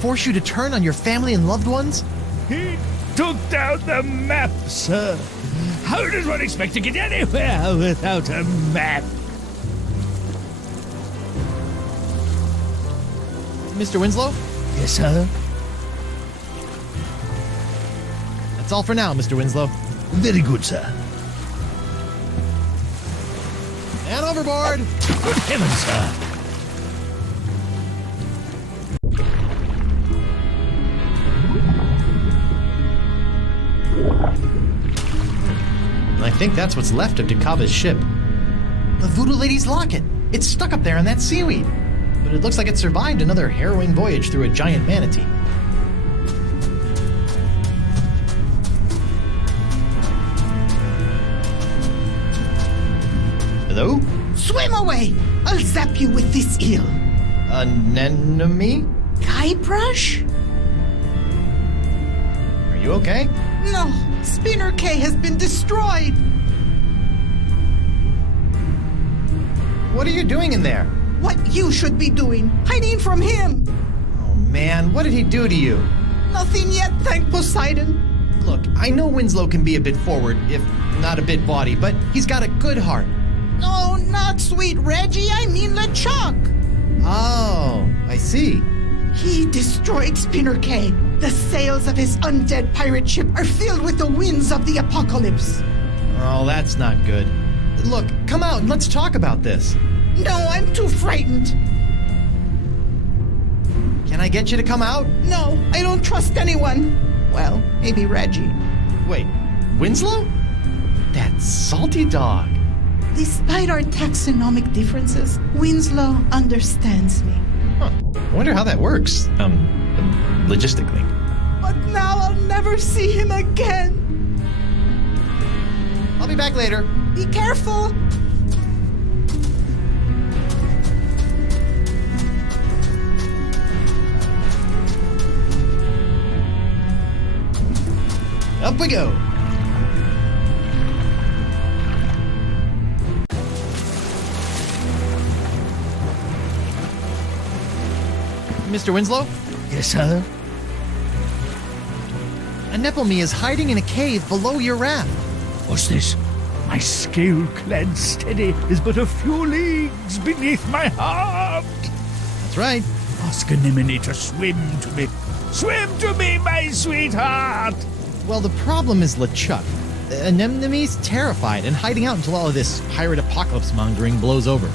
Force you to turn on your family and loved ones? He took down the map, sir. How does one expect to get anywhere without a map? Mr. Winslow? Yes, sir. That's all for now, Mr. Winslow. Very good, sir. And overboard! Good heavens, sir. I think that's what's left of Dakava's ship. The Voodoo Lady's locket. It's stuck up there in that seaweed. But it looks like it survived another harrowing voyage through a giant manatee. Hello? Swim away! I'll zap you with this eel. Anemone? Guybrush? Are you okay? No, Spinner K has been destroyed. What are you doing in there? What you should be doing, hiding from him. Oh man, what did he do to you? Nothing yet, thank Poseidon. Look, I know Winslow can be a bit forward, if not a bit bawdy, but he's got a good heart. No, not sweet Reggie, I mean LeChuck. Oh, I see. He destroyed Spinner K. The sails of his undead pirate ship are filled with the winds of the apocalypse. Oh, that's not good. Look, come out and let's talk about this. No, I'm too frightened. Can I get you to come out? No, I don't trust anyone. Well, maybe Reggie. Wait, Winslow? That salty dog. Despite our taxonomic differences, Winslow understands me. Huh. I wonder how that works. Logistically. But now I'll never see him again. I'll be back later. Be careful. Up we go. Mr. Winslow? Yes, sir? Anemone is hiding in a cave below your raft. What's this? My scale-clad steady is but a few leagues beneath my heart. That's right. Ask Anemone to swim to me. Swim to me, my sweetheart! Well, the problem is LeChuck. Anemone's terrified and hiding out until all of this pirate apocalypse mongering blows over.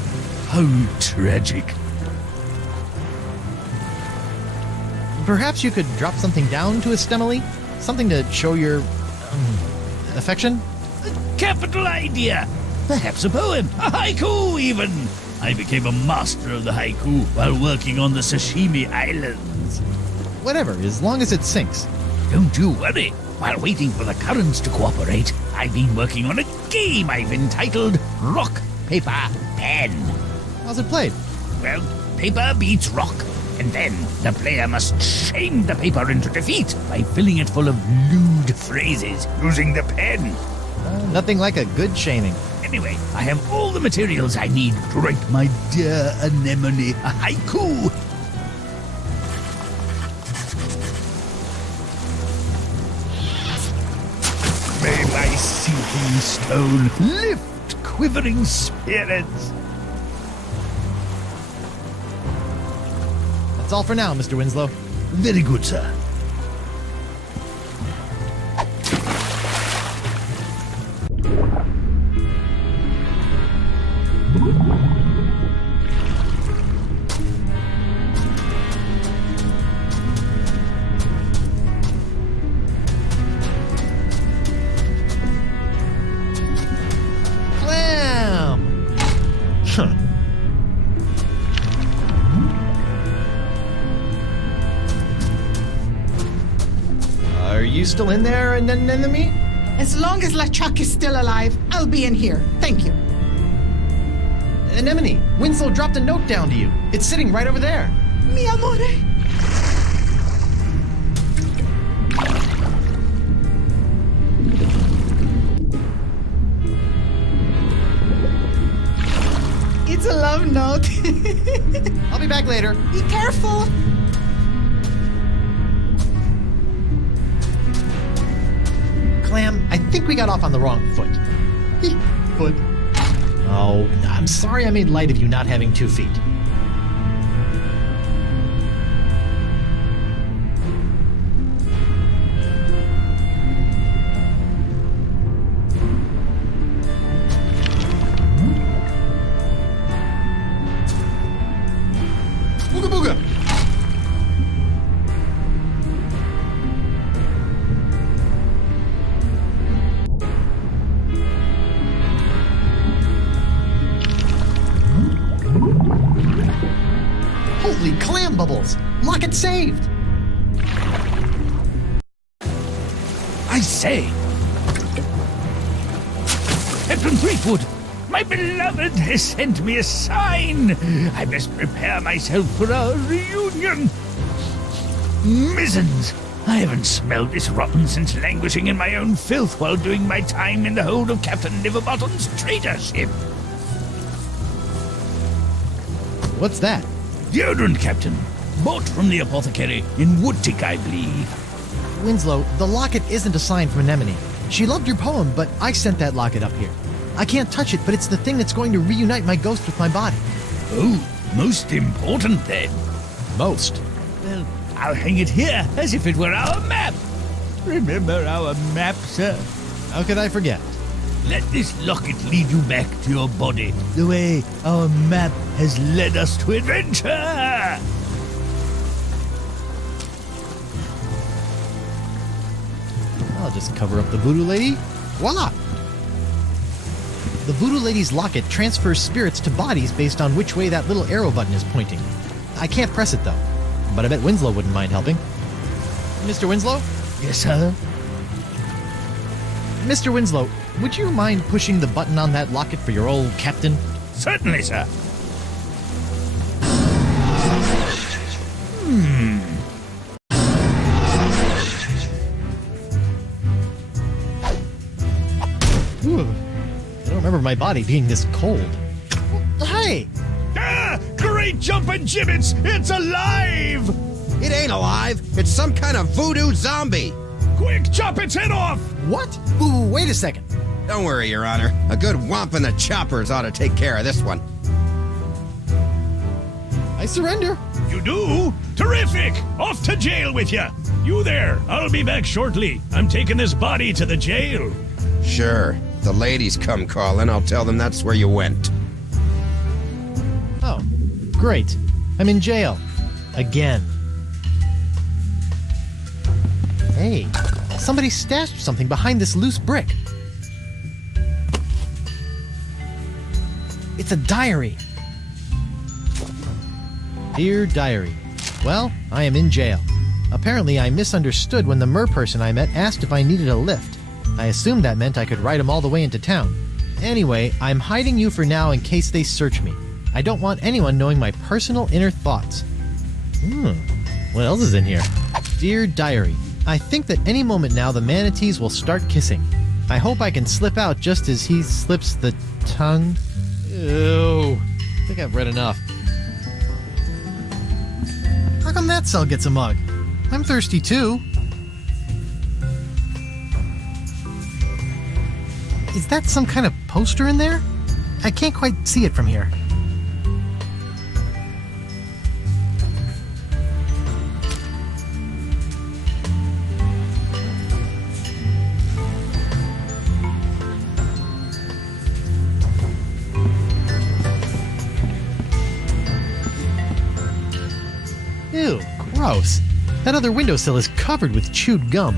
How tragic. Perhaps you could drop something down to Estemily? Something to show your affection? Capital idea! Perhaps a poem, a haiku even! I became a master of the haiku while working on the Sashimi Islands. Whatever, as long as it sinks. Don't you worry. While waiting for the currents to cooperate, I've been working on a game I've entitled Rock, Paper, Pen. How's it played? Well, paper beats rock, and then the player must shame the paper into defeat by filling it full of lewd phrases using the pen. Nothing like a good shaming. Anyway, I have all the materials I need to write my dear Anemone a haiku. May my sinking stone lift quivering spirits. That's all for now, Mr. Winslow. Very good, sir. Are you still in there, Anemone? As long as LeChuck is still alive, I'll be in here. Thank you. Anemone, Winslow dropped a note down to you. It's sitting right over there. Mi amore. It's a love note. I'll be back later. Be careful. Clam, I think we got off on the wrong foot. Foot. Oh, I'm sorry I made light of you not having 2 feet. Booga booga! Holy clam bubbles! Locket saved! I say! Captain Fleetwood, my beloved has sent me a sign. I must prepare myself for our reunion. Mizzens, I haven't smelled this rotten since languishing in my own filth while doing my time in the hold of Captain Liverbottom's trader ship. What's that? Deodorant, Captain. Bought from the apothecary in Woodtick, I believe. Winslow, the locket isn't a sign from Anemone. She loved your poem, but I sent that locket up here. I can't touch it, but it's the thing that's going to reunite my ghost with my body. Oh, most important then. Most. Well, I'll hang it here as if it were our map. Remember our map, sir? How could I forget? Let this locket lead you back to your body, the way our map has led us to adventure. I'll just cover up the voodoo lady. Voila! The voodoo lady's locket transfers spirits to bodies based on which way that little arrow button is pointing. I can't press it though, but I bet Winslow wouldn't mind helping. Mr. Winslow? Yes, sir? Mr. Winslow, would you mind pushing the button on that locket for your old captain? Certainly, sir. Ooh, I don't remember my body being this cold. Hey! Ah! Great jumping gibbets! It's alive! It ain't alive. It's some kind of voodoo zombie. Quick, chop its head off! What? Ooh, wait a second. Don't worry, Your Honor. A good whomp in the choppers ought to take care of this one. I surrender. You do? Terrific! Off to jail with you! You there! I'll be back shortly. I'm taking this body to the jail. Sure. If the ladies come calling, I'll tell them that's where you went. Oh, great. I'm in jail. Again. Hey, somebody stashed something behind this loose brick. It's a diary. Dear Diary. Well, I am in jail. Apparently, I misunderstood when the mer person I met asked if I needed a lift. I assumed that meant I could ride him all the way into town. Anyway, I'm hiding you for now in case they search me. I don't want anyone knowing my personal inner thoughts. What else is in here? Dear Diary. I think that any moment now the manatees will start kissing. I hope I can slip out just as he slips the tongue. Ew. I think I've read enough. How come that cell gets a mug? I'm thirsty too. Is that some kind of poster in there? I can't quite see it from here. Ew, gross. That other windowsill is covered with chewed gum.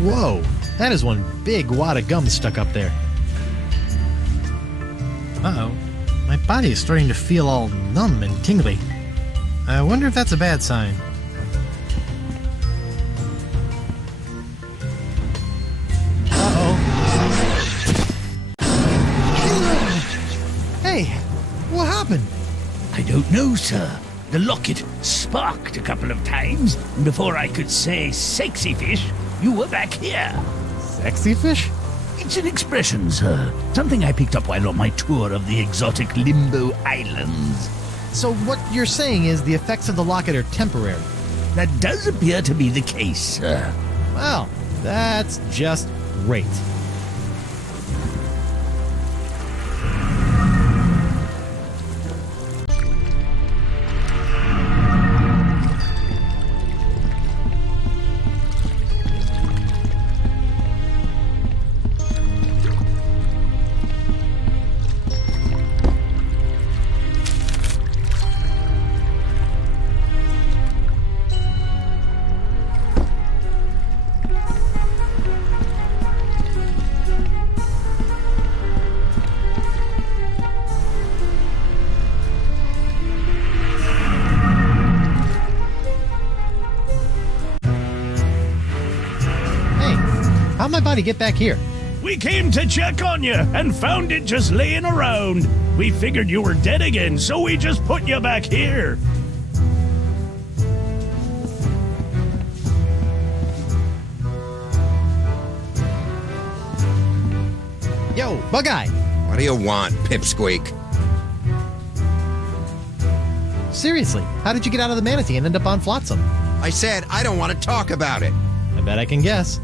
Whoa, that is one big wad of gum stuck up there. Uh-oh, my body is starting to feel all numb and tingly. I wonder if that's a bad sign. Hey, what happened? I don't know, sir. The locket sparked a couple of times, and before I could say sexy fish, you were back here. Sexy fish? It's an expression, sir. Something I picked up while on my tour of the exotic Limbo Islands. So what you're saying is the effects of the locket are temporary. That does appear to be the case, sir. Well, that's just great. How'd my body get back here? We came to check on you and found it just laying around. We figured you were dead again, so we just put you back here. Yo, Bug-Eye! What do you want, Pipsqueak? Seriously, how did you get out of the manatee and end up on Flotsam? I said I don't want to talk about it. I bet I can guess.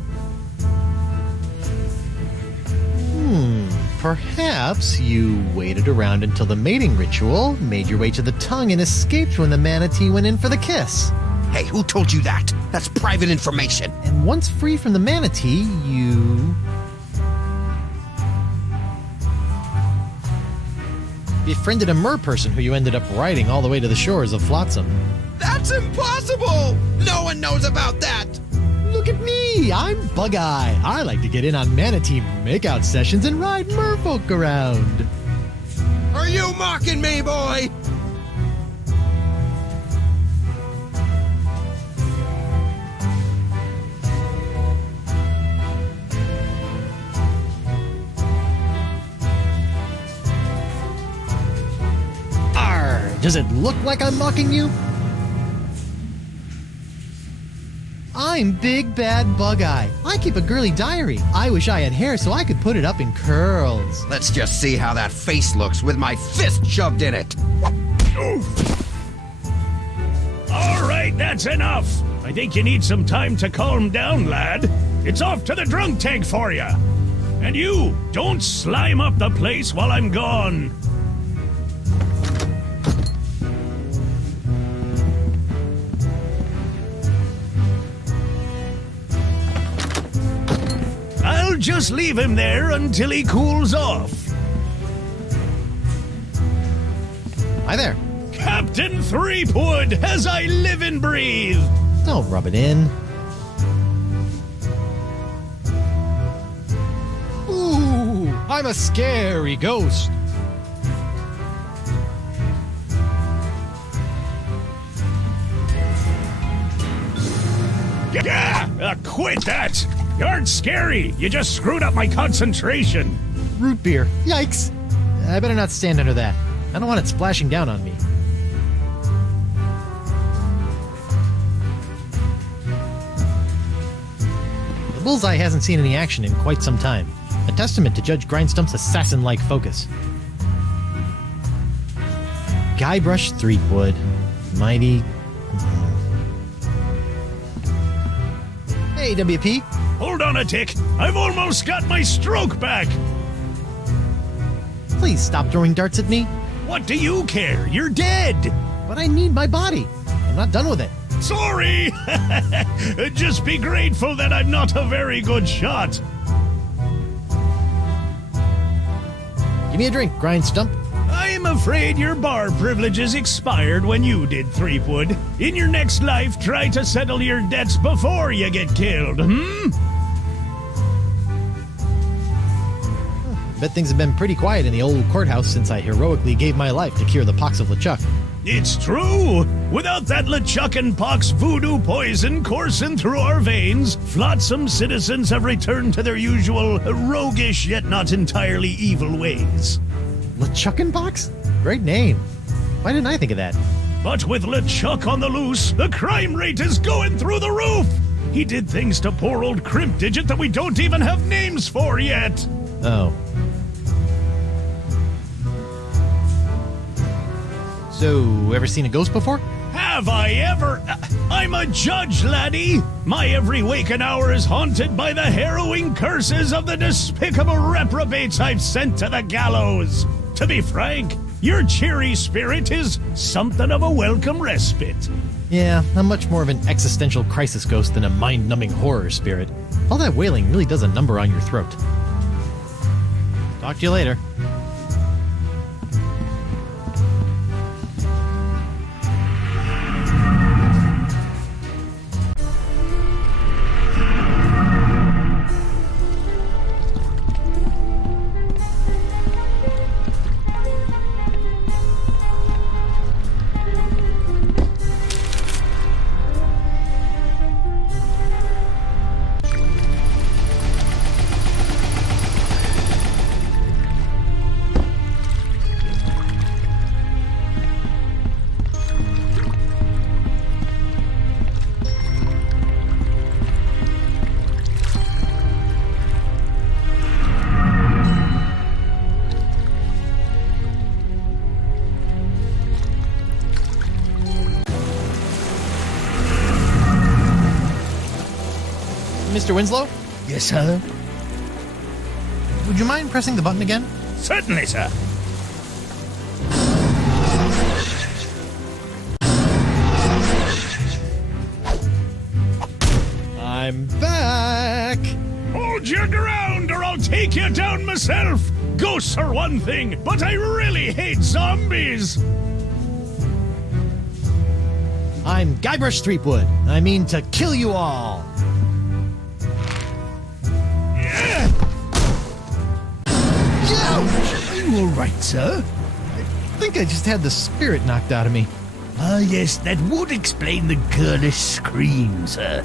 Perhaps you waited around until the mating ritual, made your way to the tongue, and escaped when the manatee went in for the kiss. Hey, who told you that? That's private information. And once free from the manatee, you befriended a mer person who you ended up riding all the way to the shores of Flotsam. That's impossible! No one knows about that! Look at me! I'm Bug-Eye. I like to get in on manatee makeout sessions and ride merfolk around. Are you mocking me, boy? Arr! Does it look like I'm mocking you? I'm Big Bad Bug-Eye. I keep a girly diary. I wish I had hair so I could put it up in curls. Let's just see how that face looks with my fist shoved in it. All right, that's enough. I think you need some time to calm down, lad. It's off to the drunk tank for you. And you, don't slime up the place while I'm gone. I'll just leave him there until he cools off. Hi there. Captain Threepwood, as I live and breathe. Don't rub it in. Ooh, I'm a scary ghost. Yeah, quit that. You aren't scary. You just screwed up my concentration. Root beer. Yikes. I better not stand under that. I don't want it splashing down on me. The bullseye hasn't seen any action in quite some time. A testament to Judge Grindstump's assassin-like focus. Guybrush Threepwood. Mighty... Hey, WP. Hold on a tick. I've almost got my stroke back. Please stop throwing darts at me. What do you care? You're dead. But I need my body. I'm not done with it. Sorry. Just be grateful that I'm not a very good shot. Give me a drink, Grindstump. I'm afraid your bar privileges expired when you did, Threepwood. In your next life, try to settle your debts before you get killed, Bet things have been pretty quiet in the old courthouse since I heroically gave my life to cure the pox of LeChuck. It's true. Without that LeChuck and pox voodoo poison coursing through our veins, Flotsam citizens have returned to their usual roguish yet not entirely evil ways. LeChuckenpox? Great name. Why didn't I think of that? But with LeChuck on the loose, the crime rate is going through the roof! He did things to poor old Crimp Digit that we don't even have names for yet! Oh. So, ever seen a ghost before? Have I ever? I'm a judge, laddie! My every waking hour is haunted by the harrowing curses of the despicable reprobates I've sent to the gallows! To be frank, your cheery spirit is something of a welcome respite. Yeah, I'm much more of an existential crisis ghost than a mind-numbing horror spirit. All that wailing really does a number on your throat. Talk to you later. Mr. Winslow? Yes, sir? Would you mind pressing the button again? Certainly, sir. I'm back! Hold your ground or I'll take you down myself! Ghosts are one thing, but I really hate zombies! I'm Guybrush Threepwood. I mean to kill you all! Are you alright, sir? I think I just had the spirit knocked out of me. Ah, yes, that would explain the girlish scream, sir.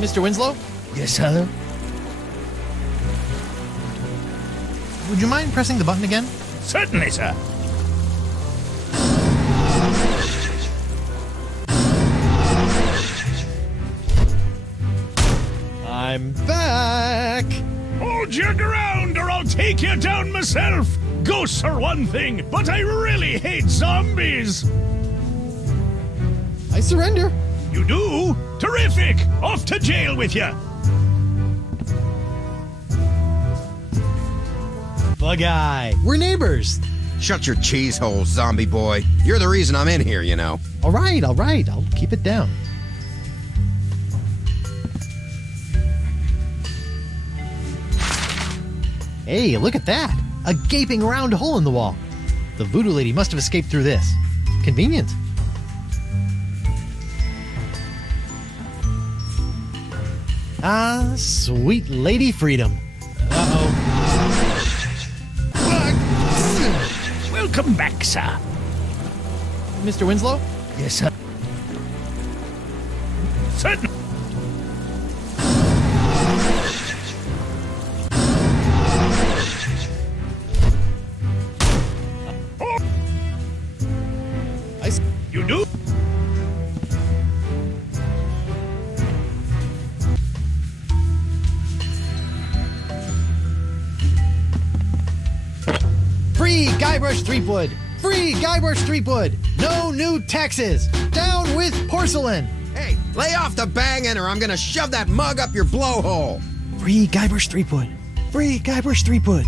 Mr. Winslow? Yes, sir? Would you mind pressing the button again? Certainly, sir. I'm back! Hold your ground or I'll take you down myself! Ghosts are one thing, but I really hate zombies! I surrender. You do? Terrific! Off to jail with you! Bug Eye, we're neighbors. Shut your cheese hole, zombie boy. You're the reason I'm in here, you know. All right, I'll keep it down. Hey, look at that! A gaping round hole in the wall. The voodoo lady must have escaped through this. Convenient. Ah, sweet Lady Freedom. Uh-oh. Welcome back, sir. Mr. Winslow? Yes, sir. Certain. You do? Free Guybrush Threepwood! Free Guybrush Threepwood! No new taxes! Down with porcelain! Hey, lay off the banging or I'm gonna shove that mug up your blowhole! Free Guybrush Threepwood! Free Guybrush Threepwood!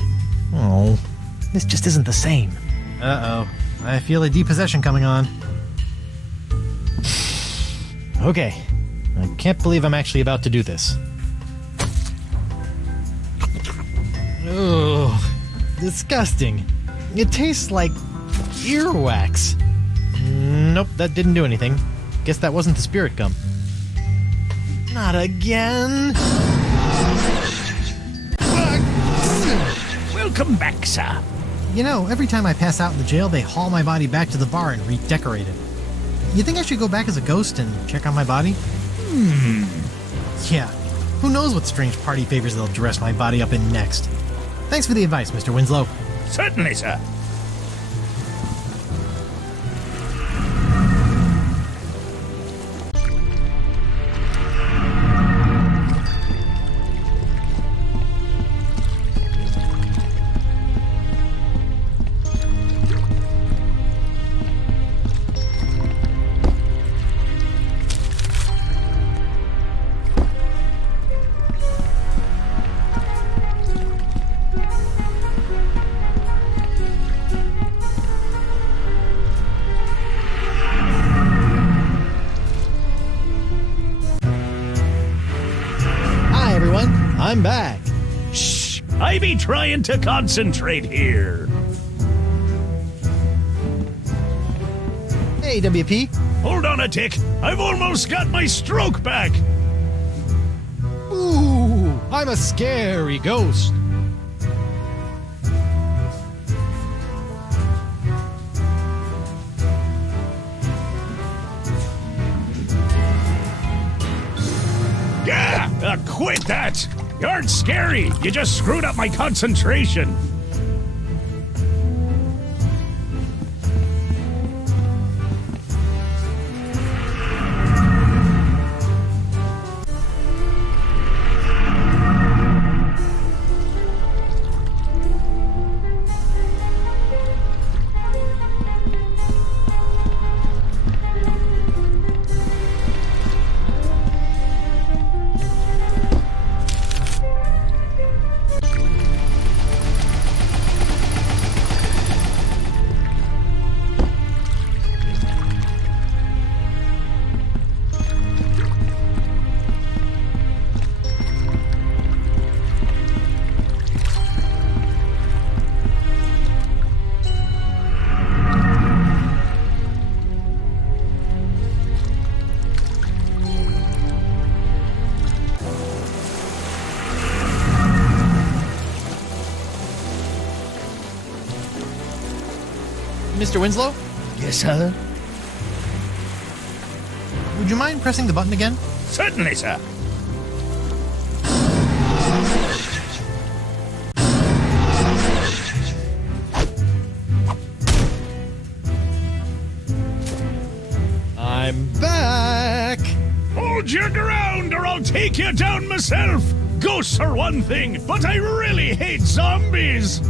Oh, this just isn't the same. Uh-oh. I feel a depossession coming on. Okay. I can't believe I'm actually about to do this. Ugh. Disgusting. It tastes like earwax. Nope, that didn't do anything. Guess that wasn't the spirit gum. Not again. Welcome back, sir. You know, every time I pass out in the jail, they haul my body back to the bar and redecorate it. You think I should go back as a ghost and check on my body? Yeah. Who knows what strange party favors they'll dress my body up in next. Thanks for the advice, Mr. Winslow. Certainly, sir. I'm back. Shh! I be trying to concentrate here. Hey, WP. Hold on a tick. I've almost got my stroke back. Ooh, I'm a scary ghost. Yeah, quit that. You aren't scary. You just screwed up my concentration. Mr. Winslow? Yes, sir? Would you mind pressing the button again? Certainly, sir. I'm back! Hold your ground or I'll take you down myself! Ghosts are one thing, but I really hate zombies!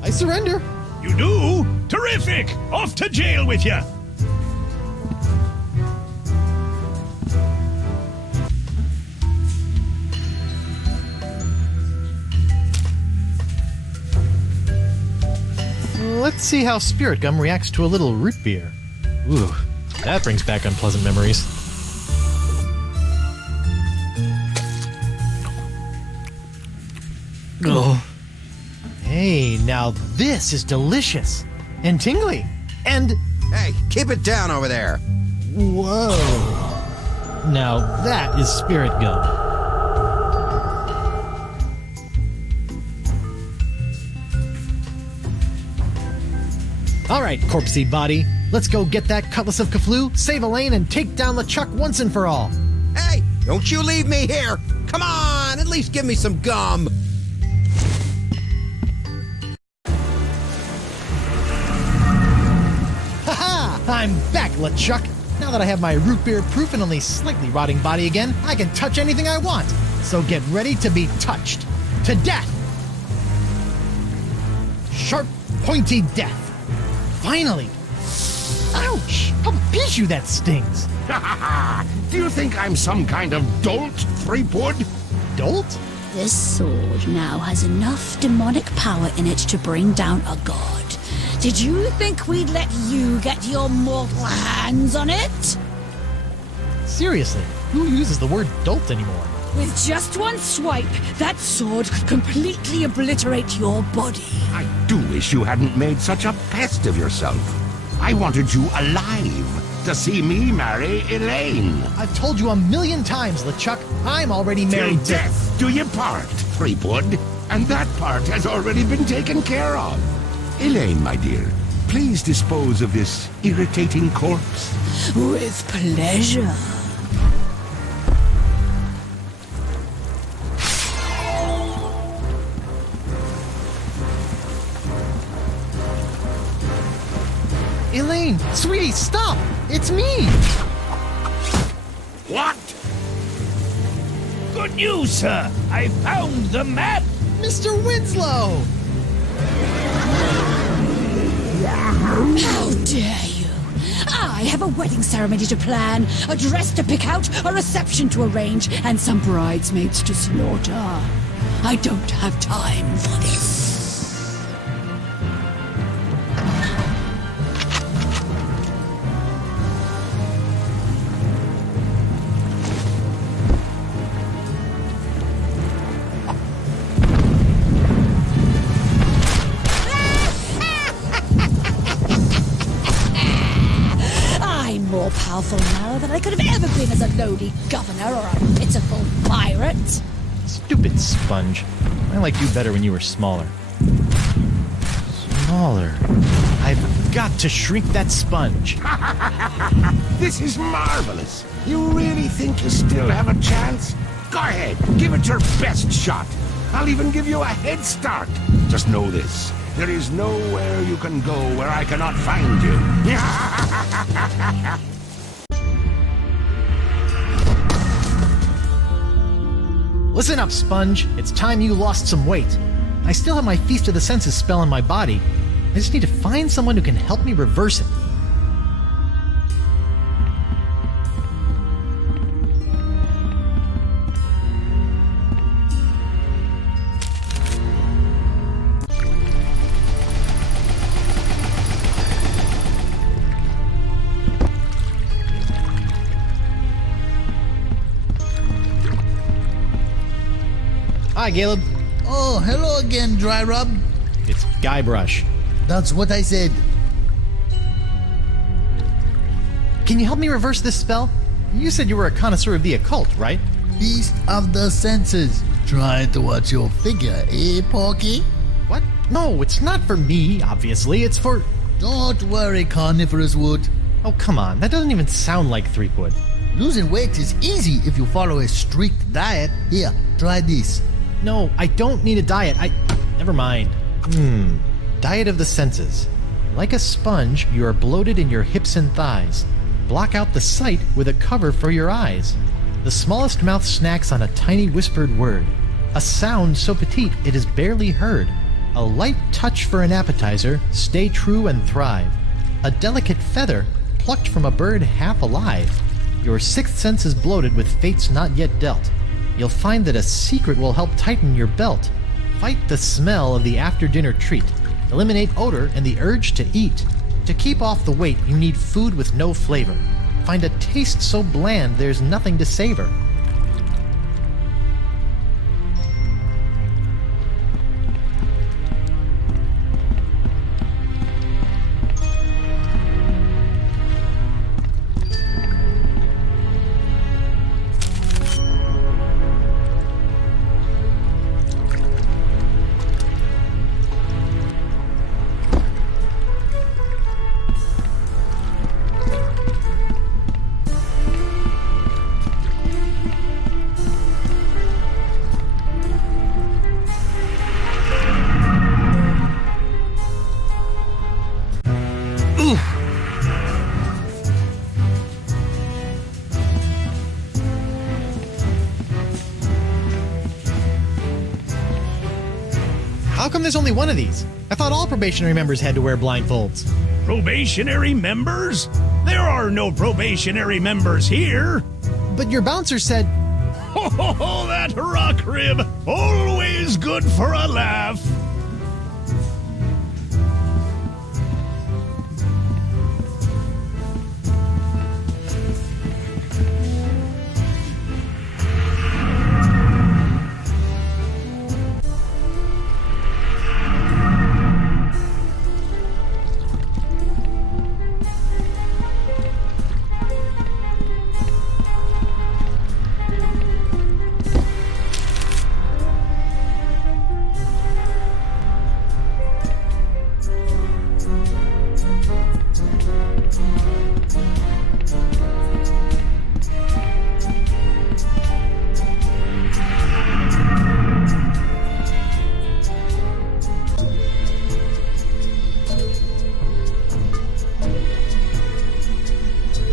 I surrender! You do? Terrific! Off to jail with you! Let's see how spirit gum reacts to a little root beer. Ooh, that brings back unpleasant memories. Oh. Hey, now this is delicious and tingly and... Hey, keep it down over there. Whoa. Now that is spirit gum. All right, corpsey body. Let's go get that Cutlass of Cthulhu, save Elaine, and take down LeChuck once and for all. Hey, don't you leave me here. Come on, at least give me some gum. Haha! I'm back, LeChuck. Now that I have my root beer proof and only slightly rotting body again, I can touch anything I want. So get ready to be touched. To death! Sharp, pointy death. Finally! Ouch! How piece you that stings! Do you think I'm some kind of dolt, Threepwood? Dolt? This sword now has enough demonic power in it to bring down a god. Did you think we'd let you get your mortal hands on it? Seriously, who uses the word dolt anymore? With just one swipe, that sword could completely obliterate your body. I do wish you hadn't made such a pest of yourself. I wanted you alive, to see me marry Elaine. I've told you a million times, LeChuck, I'm already Till married to... death do you part, Threepwood. And that part has already been taken care of. Elaine, my dear, please dispose of this irritating corpse. With pleasure. Elaine, sweetie, stop! It's me! What? Good news, sir. I found the map. Mr. Winslow! How dare you! I have a wedding ceremony to plan, a dress to pick out, a reception to arrange, and some bridesmaids to slaughter. I don't have time for this. I'm more powerful now than I could have ever been as a lowly governor or a pitiful pirate. Stupid sponge. I liked you better when you were smaller. Smaller. I've got to shrink that sponge. This is marvelous. You really think you still have a chance? Go ahead, give it your best shot. I'll even give you a head start. Just know this. There is nowhere you can go where I cannot find you. Listen up, Sponge. It's time you lost some weight. I still have my Feast of the Senses spell in my body. I just need to find someone who can help me reverse it. Hi, Caleb. Oh, hello again, Dry Rub. It's Guybrush. That's what I said. Can you help me reverse this spell? You said you were a connoisseur of the occult, right? Feast of the Senses. Trying to watch your figure, eh, Porky? What? No, it's not for me, obviously. It's for... Don't worry, Carnivorous Wood. Oh, come on. That doesn't even sound like Threepwood. Losing weight is easy if you follow a strict diet. Here, try this. No, I don't need a diet. Never mind. Diet of the senses. Like a sponge, you are bloated in your hips and thighs. Block out the sight with a cover for your eyes. The smallest mouth snacks on a tiny whispered word. A sound so petite it is barely heard. A light touch for an appetizer, stay true and thrive. A delicate feather, plucked from a bird half alive. Your sixth sense is bloated with fates not yet dealt. You'll find that a secret will help tighten your belt. Fight the smell of the after-dinner treat. Eliminate odor and the urge to eat. To keep off the weight, you need food with no flavor. Find a taste so bland there's nothing to savor. How come there's only one of these? I thought all probationary members had to wear blindfolds. Probationary members? There are no probationary members here. But your bouncer said... Oh, that rock rib. Always good for a laugh.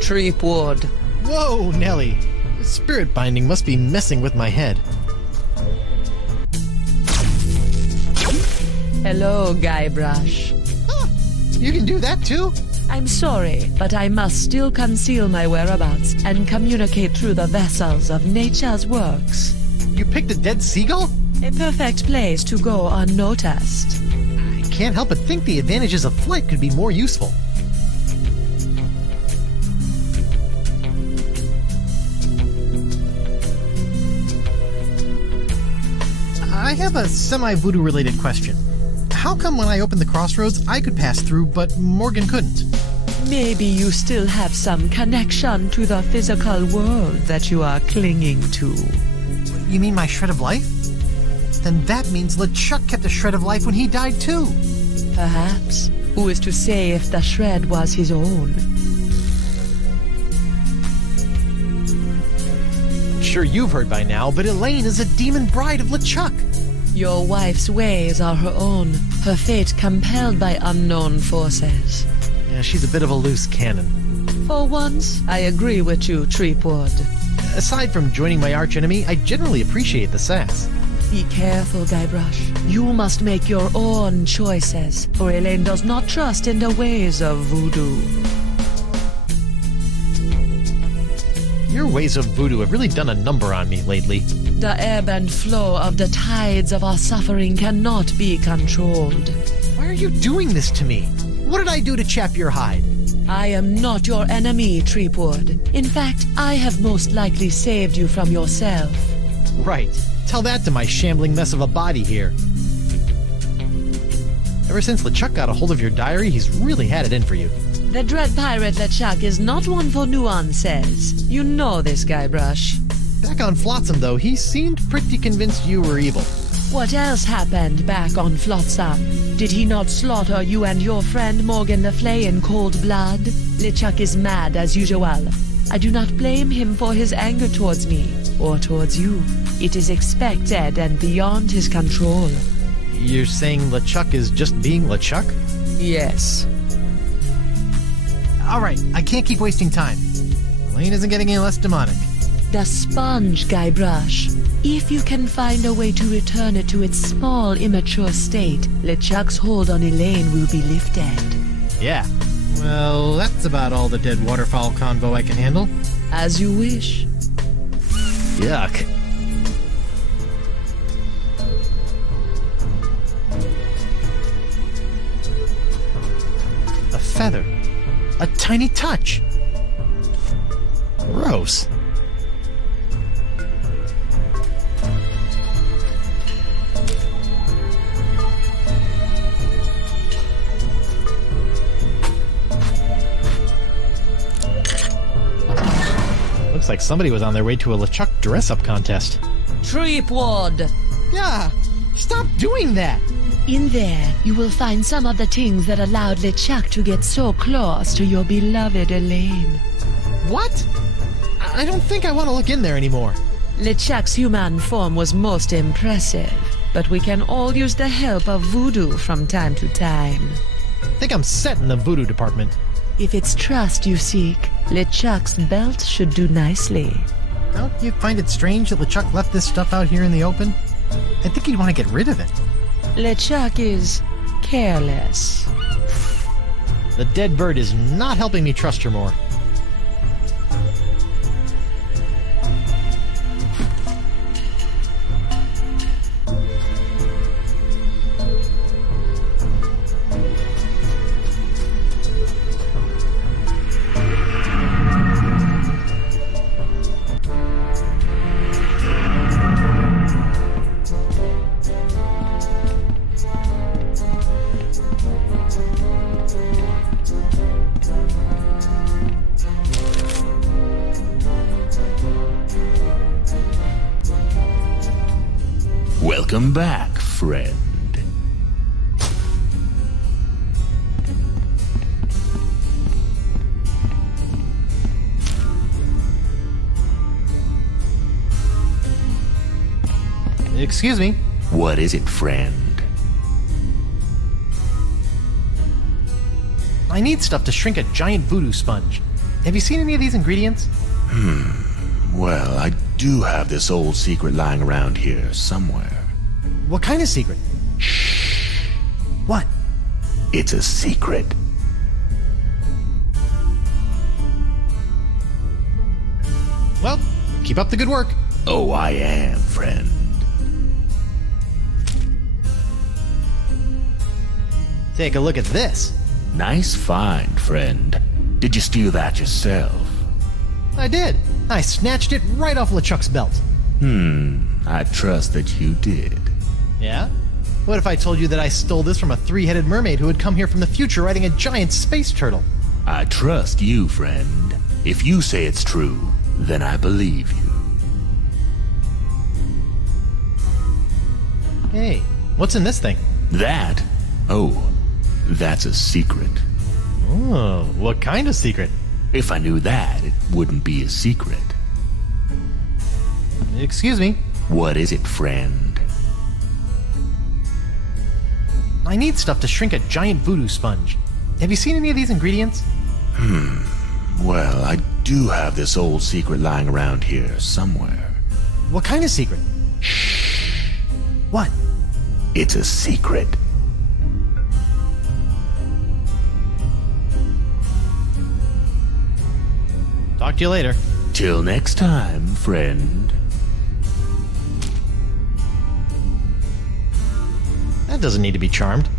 Treepwood. Whoa, Nelly. Spirit binding must be messing with my head. Hello, Guybrush. You can do that too? I'm sorry, but I must still conceal my whereabouts and communicate through the vessels of nature's works. You picked a dead seagull? A perfect place to go unnoticed. I can't help but think the advantages of flight could be more useful. I have a semi-voodoo related question. How come when I opened the crossroads I could pass through, but Morgan couldn't? Maybe you still have some connection to the physical world that you are clinging to. You mean my shred of life? Then that means LeChuck kept a shred of life when he died too. Perhaps. Who is to say if the shred was his own? I'm sure you've heard by now, but Elaine is a demon bride of LeChuck. Your wife's ways are her own, her fate compelled by unknown forces. Yeah, she's a bit of a loose cannon. For once, I agree with you, Treepwood. Aside from joining my archenemy, I generally appreciate the sass. Be careful, Guybrush. You must make your own choices, for Elaine does not trust in the ways of voodoo. Your ways of voodoo have really done a number on me lately. The ebb and flow of the tides of our suffering cannot be controlled. Why are you doing this to me? What did I do to chap your hide? I am not your enemy, Treepwood. In fact, I have most likely saved you from yourself. Right. Tell that to my shambling mess of a body here. Ever since LeChuck got a hold of your diary, he's really had it in for you. The dread pirate LeChuck is not one for nuances. You know this, Guybrush. Back on Flotsam, though, he seemed pretty convinced you were evil. What else happened back on Flotsam? Did he not slaughter you and your friend Morgan Le Fay in cold blood? LeChuck is mad as usual. I do not blame him for his anger towards me, or towards you. It is expected and beyond his control. You're saying LeChuck is just being LeChuck? Yes. Alright, I can't keep wasting time. Elaine isn't getting any less demonic. The sponge, Guybrush. If you can find a way to return it to its small, immature state, LeChuck's hold on Elaine will be lifted. Yeah. Well, that's about all the dead waterfowl convo I can handle. As you wish. Yuck. A feather. A tiny touch. Gross. Looks like somebody was on their way to a LeChuck dress-up contest. Treepwood! Yeah! Stop doing that! In there, you will find some of the things that allowed LeChuck to get so close to your beloved Elaine. What? I don't think I want to look in there anymore. LeChuck's human form was most impressive, but we can all use the help of voodoo from time to time. I think I'm set in the voodoo department. If it's trust you seek, LeChuck's belt should do nicely. Don't you find it strange that LeChuck left this stuff out here in the open? I think he'd want to get rid of it. LeChuck is careless. The dead bird is not helping me trust her more. Welcome back, friend. Excuse me. What is it, friend? I need stuff to shrink a giant voodoo sponge. Have you seen any of these ingredients? Well, I do have this old secret lying around here somewhere. What kind of secret? What? It's a secret. Well, keep up the good work. Oh, I am, friend. Take a look at this. Nice find, friend. Did you steal that yourself? I did. I snatched it right off LeChuck's belt. I trust that you did. Yeah? What if I told you that I stole this from a three-headed mermaid who had come here from the future riding a giant space turtle? I trust you, friend. If you say it's true, then I believe you. Hey, what's in this thing? That? Oh, that's a secret. Oh, what kind of secret? If I knew that, it wouldn't be a secret. Excuse me. What is it, friend? I need stuff to shrink a giant voodoo sponge. Have you seen any of these ingredients? Well, I do have this old secret lying around here somewhere. What kind of secret? What? It's a secret. Talk to you later. Till next time, friend. That doesn't need to be charmed.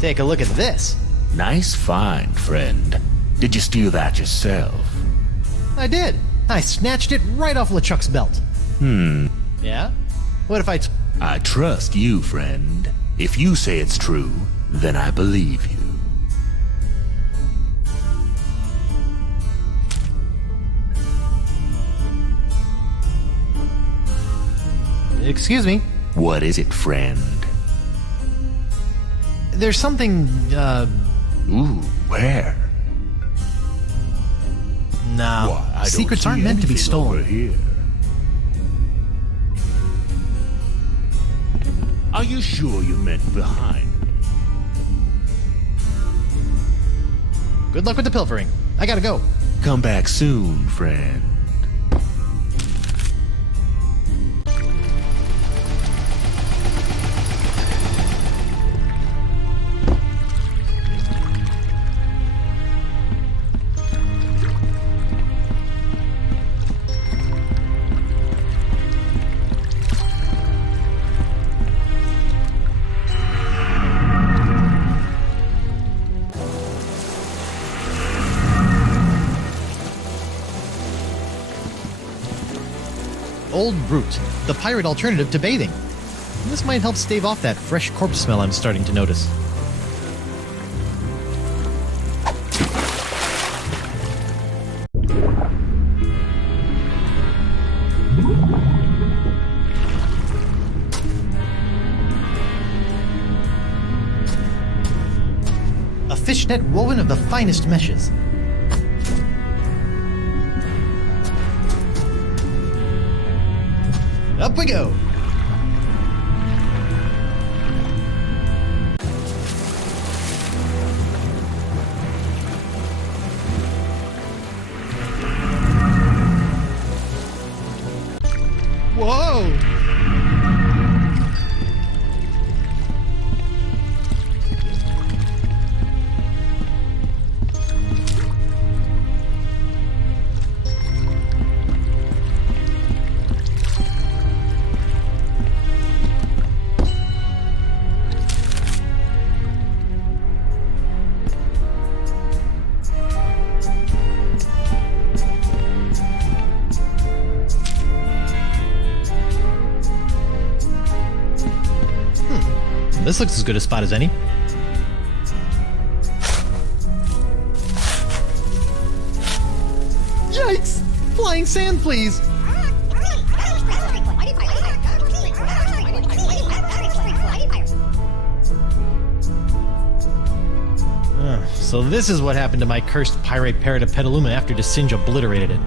Take a look at this. Nice find, friend. Did you steal that yourself? I did. I snatched it right off LeChuck's belt. Yeah? What if I trust you, friend. If you say it's true, then I believe you. Excuse me. What is it, friend? There's something, Ooh, where? No. Why, I don't Secrets see aren't meant to be anything stolen. over here. Are you sure you meant behind me? Good luck with the pilfering. I gotta go. Come back soon, friend. Old Brute, the pirate alternative to bathing. This might help stave off that fresh corpse smell I'm starting to notice. A fishnet woven of the finest meshes. Up we go! Whoa! This looks as good a spot as any. Yikes! Flying sand, please! So this is what happened to my cursed pirate parrot of Petaluma after Desinge obliterated it.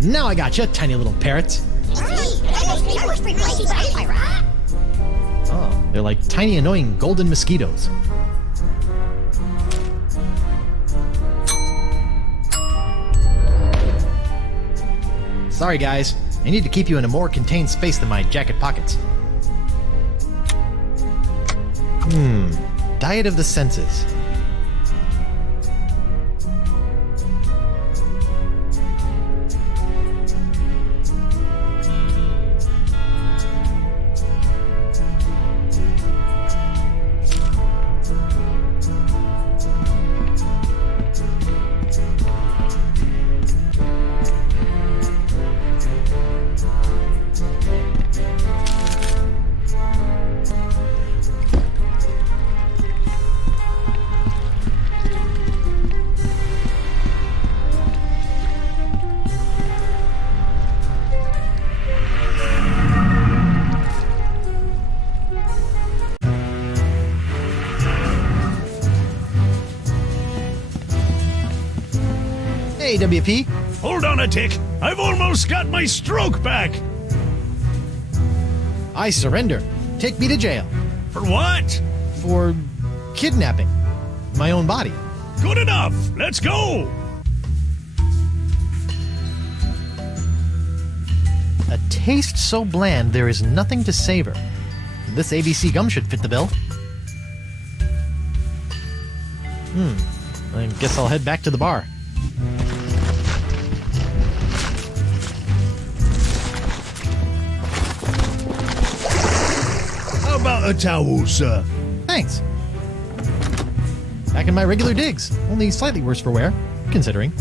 Now I got you, tiny little parrots. Oh, they're like tiny annoying golden mosquitoes. Sorry guys, I need to keep you in a more contained space than my jacket pockets. Diet of the senses. Hey, WP. Hold on a tick. I've almost got my stroke back. I surrender. Take me to jail. For what? For kidnapping my own body. Good enough. Let's go. A taste so bland there is nothing to savor. This ABC gum should fit the bill. I guess I'll head back to the bar. How about a towel, sir? Thanks. Back in my regular digs, only slightly worse for wear, considering.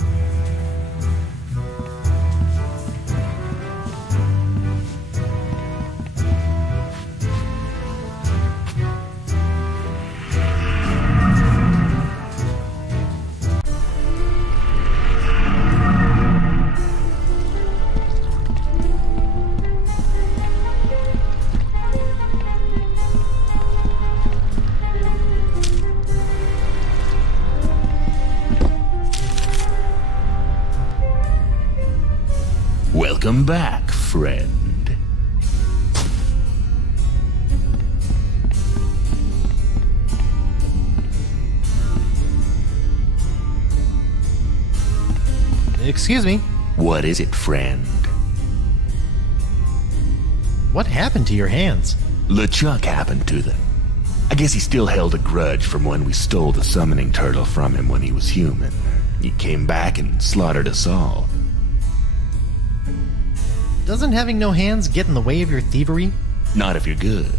Welcome back, friend. Excuse me. What is it, friend? What happened to your hands? LeChuck happened to them. I guess he still held a grudge from when we stole the summoning turtle from him when he was human. He came back and slaughtered us all. Doesn't having no hands get in the way of your thievery? Not if you're good.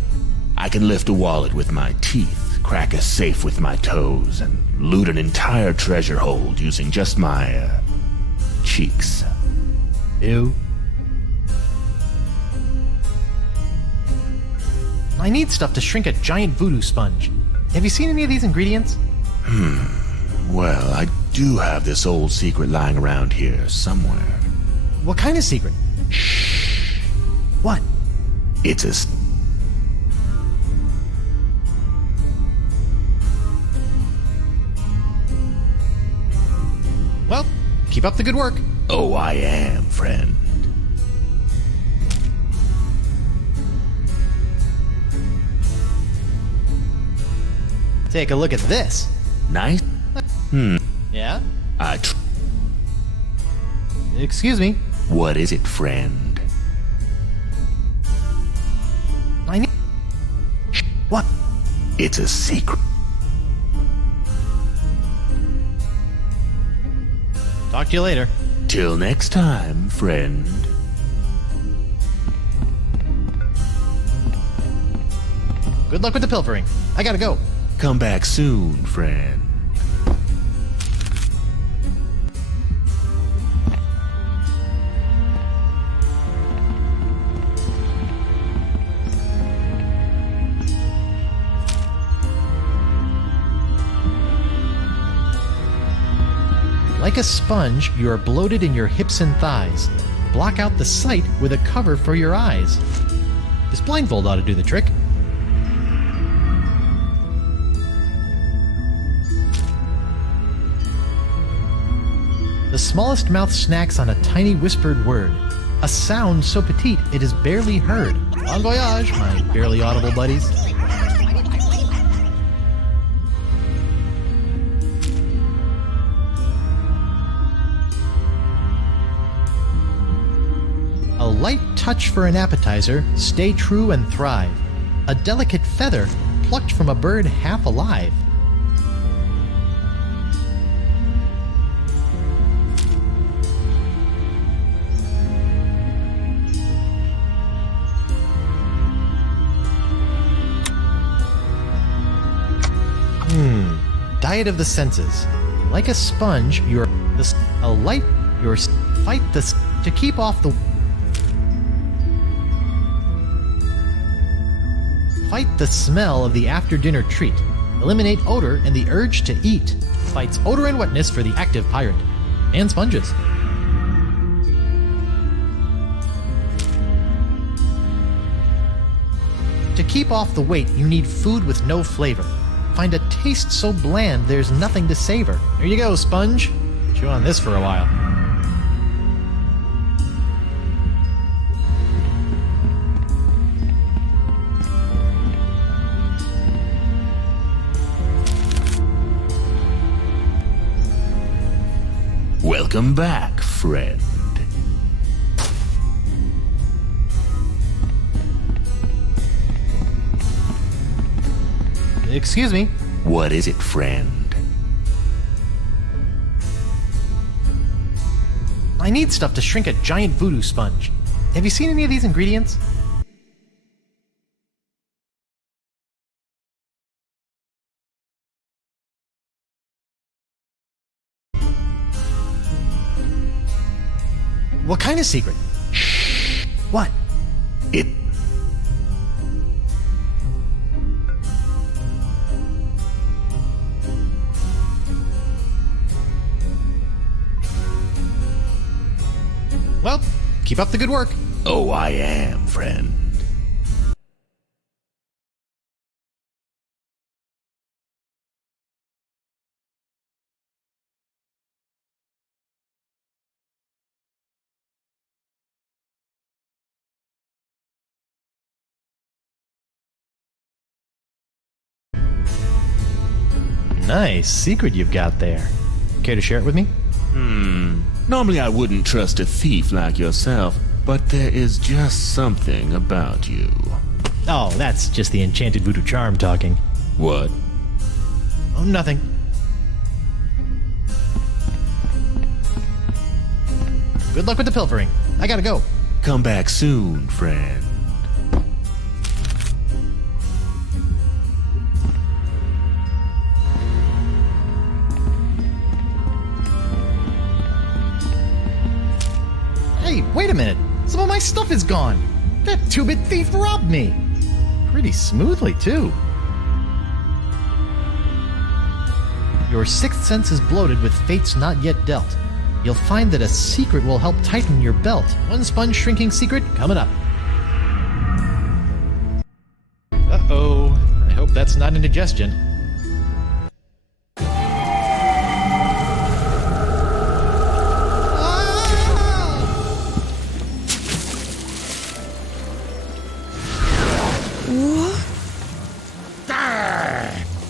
I can lift a wallet with my teeth, crack a safe with my toes, and loot an entire treasure hold using just my, cheeks. Ew. I need stuff to shrink a giant voodoo sponge. Have you seen any of these ingredients? Well, I do have this old secret lying around here somewhere. What kind of secret? Shh. What? It's a... Well, keep up the good work. Oh, I am, friend. Take a look at this. Nice? Yeah? Excuse me. What is it, friend? I need... What? It's a secret. Talk to you later. Till next time, friend. Good luck with the pilfering. I gotta go. Come back soon, friend. Like a sponge, you are bloated in your hips and thighs. Block out the sight with a cover for your eyes. This blindfold ought to do the trick. The smallest mouth snacks on a tiny whispered word. A sound so petite it is barely heard. Bon voyage, my barely audible buddies. A light touch for an appetizer, stay true and thrive. A delicate feather plucked from a bird half alive. Diet of the senses. Like a sponge, you're a light. You're fight the to keep off the. Fight the smell of the after-dinner treat. Eliminate odor and the urge to eat. Fights odor and wetness for the active pirate. And sponges. To keep off the weight, you need food with no flavor. Find a taste so bland there's nothing to savor. There you go, sponge. Chew on this for a while. Welcome back, friend. Excuse me. What is it, friend? I need stuff to shrink a giant voodoo sponge. Have you seen any of these ingredients? What kind of secret? Shh. What? It... Well, keep up the good work. Oh, I am, friend. Nice secret you've got there. Care to share it with me? Normally I wouldn't trust a thief like yourself, but there is just something about you. Oh, that's just the enchanted voodoo charm talking. What? Oh, nothing. Good luck with the pilfering. I gotta go. Come back soon, friend. Hey, wait a minute. Some of my stuff is gone. That two-bit thief robbed me. Pretty smoothly, too. Your sixth sense is bloated with fates not yet dealt. You'll find that a secret will help tighten your belt. One sponge shrinking secret coming up. Uh-oh. I hope that's not indigestion.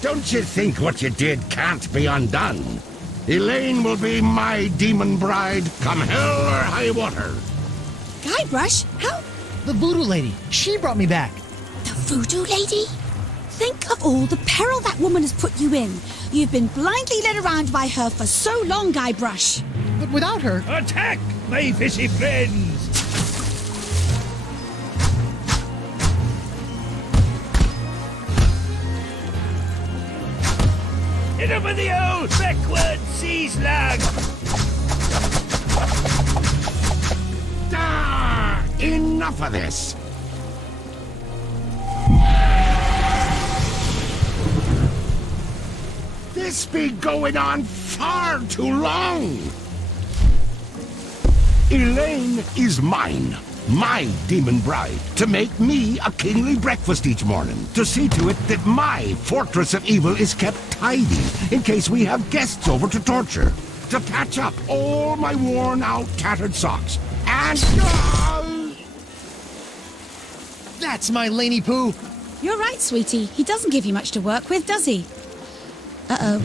Don't you think what you did can't be undone? Elaine will be my demon bride, come hell or high water. Guybrush, how? The voodoo lady. She brought me back. The voodoo lady? Think of all the peril that woman has put you in. You've been blindly led around by her for so long, Guybrush. But without her... Attack, my fishy friends! Hit him with the old backward sea slug! Enough of this! This be going on far too long! Elaine is mine. My demon bride, to make me a kingly breakfast each morning, to see to it that my fortress of evil is kept tidy in case we have guests over to torture. to patch up all my worn-out, tattered socks. And... That's my Laney Poo! You're right, sweetie. He doesn't give you much to work with, does he? Uh-oh.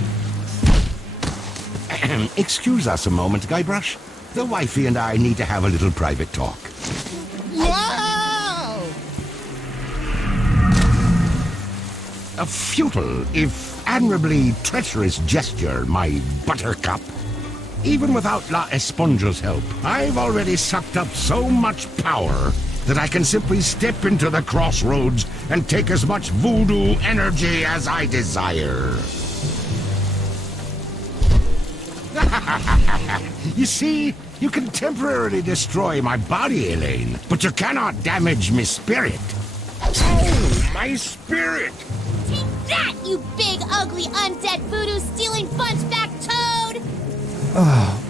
Excuse us a moment, Guybrush. The wifey and I need to have a little private talk. Wow! A futile, if admirably treacherous gesture, my buttercup. Even without La Esponja's help, I've already sucked up so much power that I can simply step into the crossroads and take as much voodoo energy as I desire. You see, you can temporarily destroy my body, Elaine, but you cannot damage my spirit. Oh, my spirit! Take that, you big, ugly, undead voodoo-stealing bunchback toad! Oh,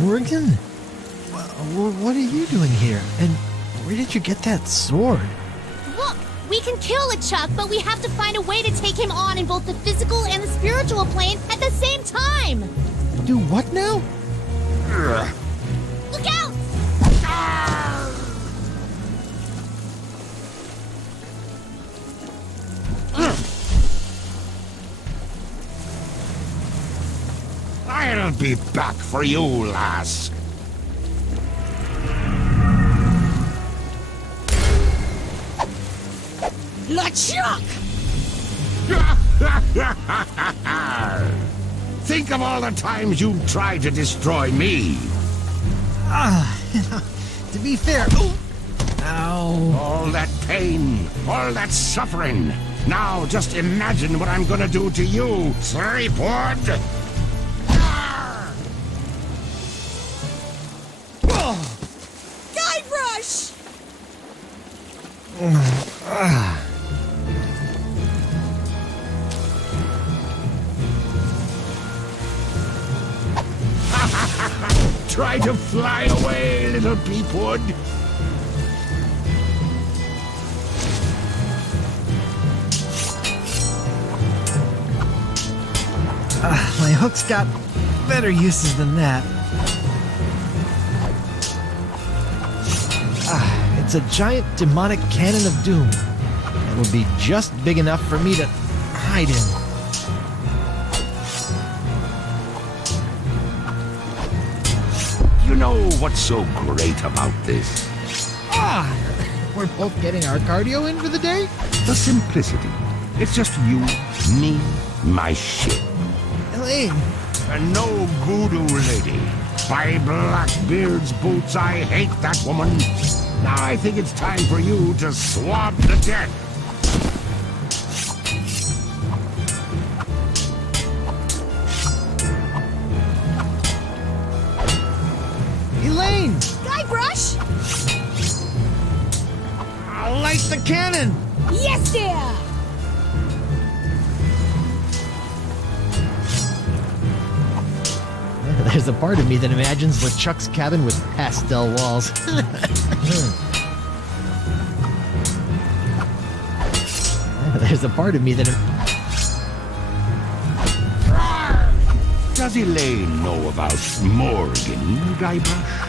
Morgan? What are you doing here? And where did you get that sword? Look, we can kill LeChuck, but we have to find a way to take him on in both the physical and the spiritual plane at the same time! Do what now? Look out! I'll be back for you, lass. LeChuck! Think of all the times you tried to destroy me. To be fair... Ow. All that pain, all that suffering. Now just imagine what I'm gonna do to you, Threepwood! Guybrush! Try to fly away, little peepwood. My hook's got better uses than that. It's a giant demonic cannon of doom. It will be just big enough for me to hide in. You know what's so great about this? We're both getting our cardio in for the day? The simplicity. It's just you, me, my ship. Elaine! And no voodoo lady. By Blackbeard's boots, I hate that woman. Now I think it's time for you to swab the deck. Elaine! Guybrush! I'll light the cannon! Yes, dear! There's a part of me that imagines LeChuck's cabin with pastel walls. There's a part of me that... Does Elaine know about Morgan, Guybrush?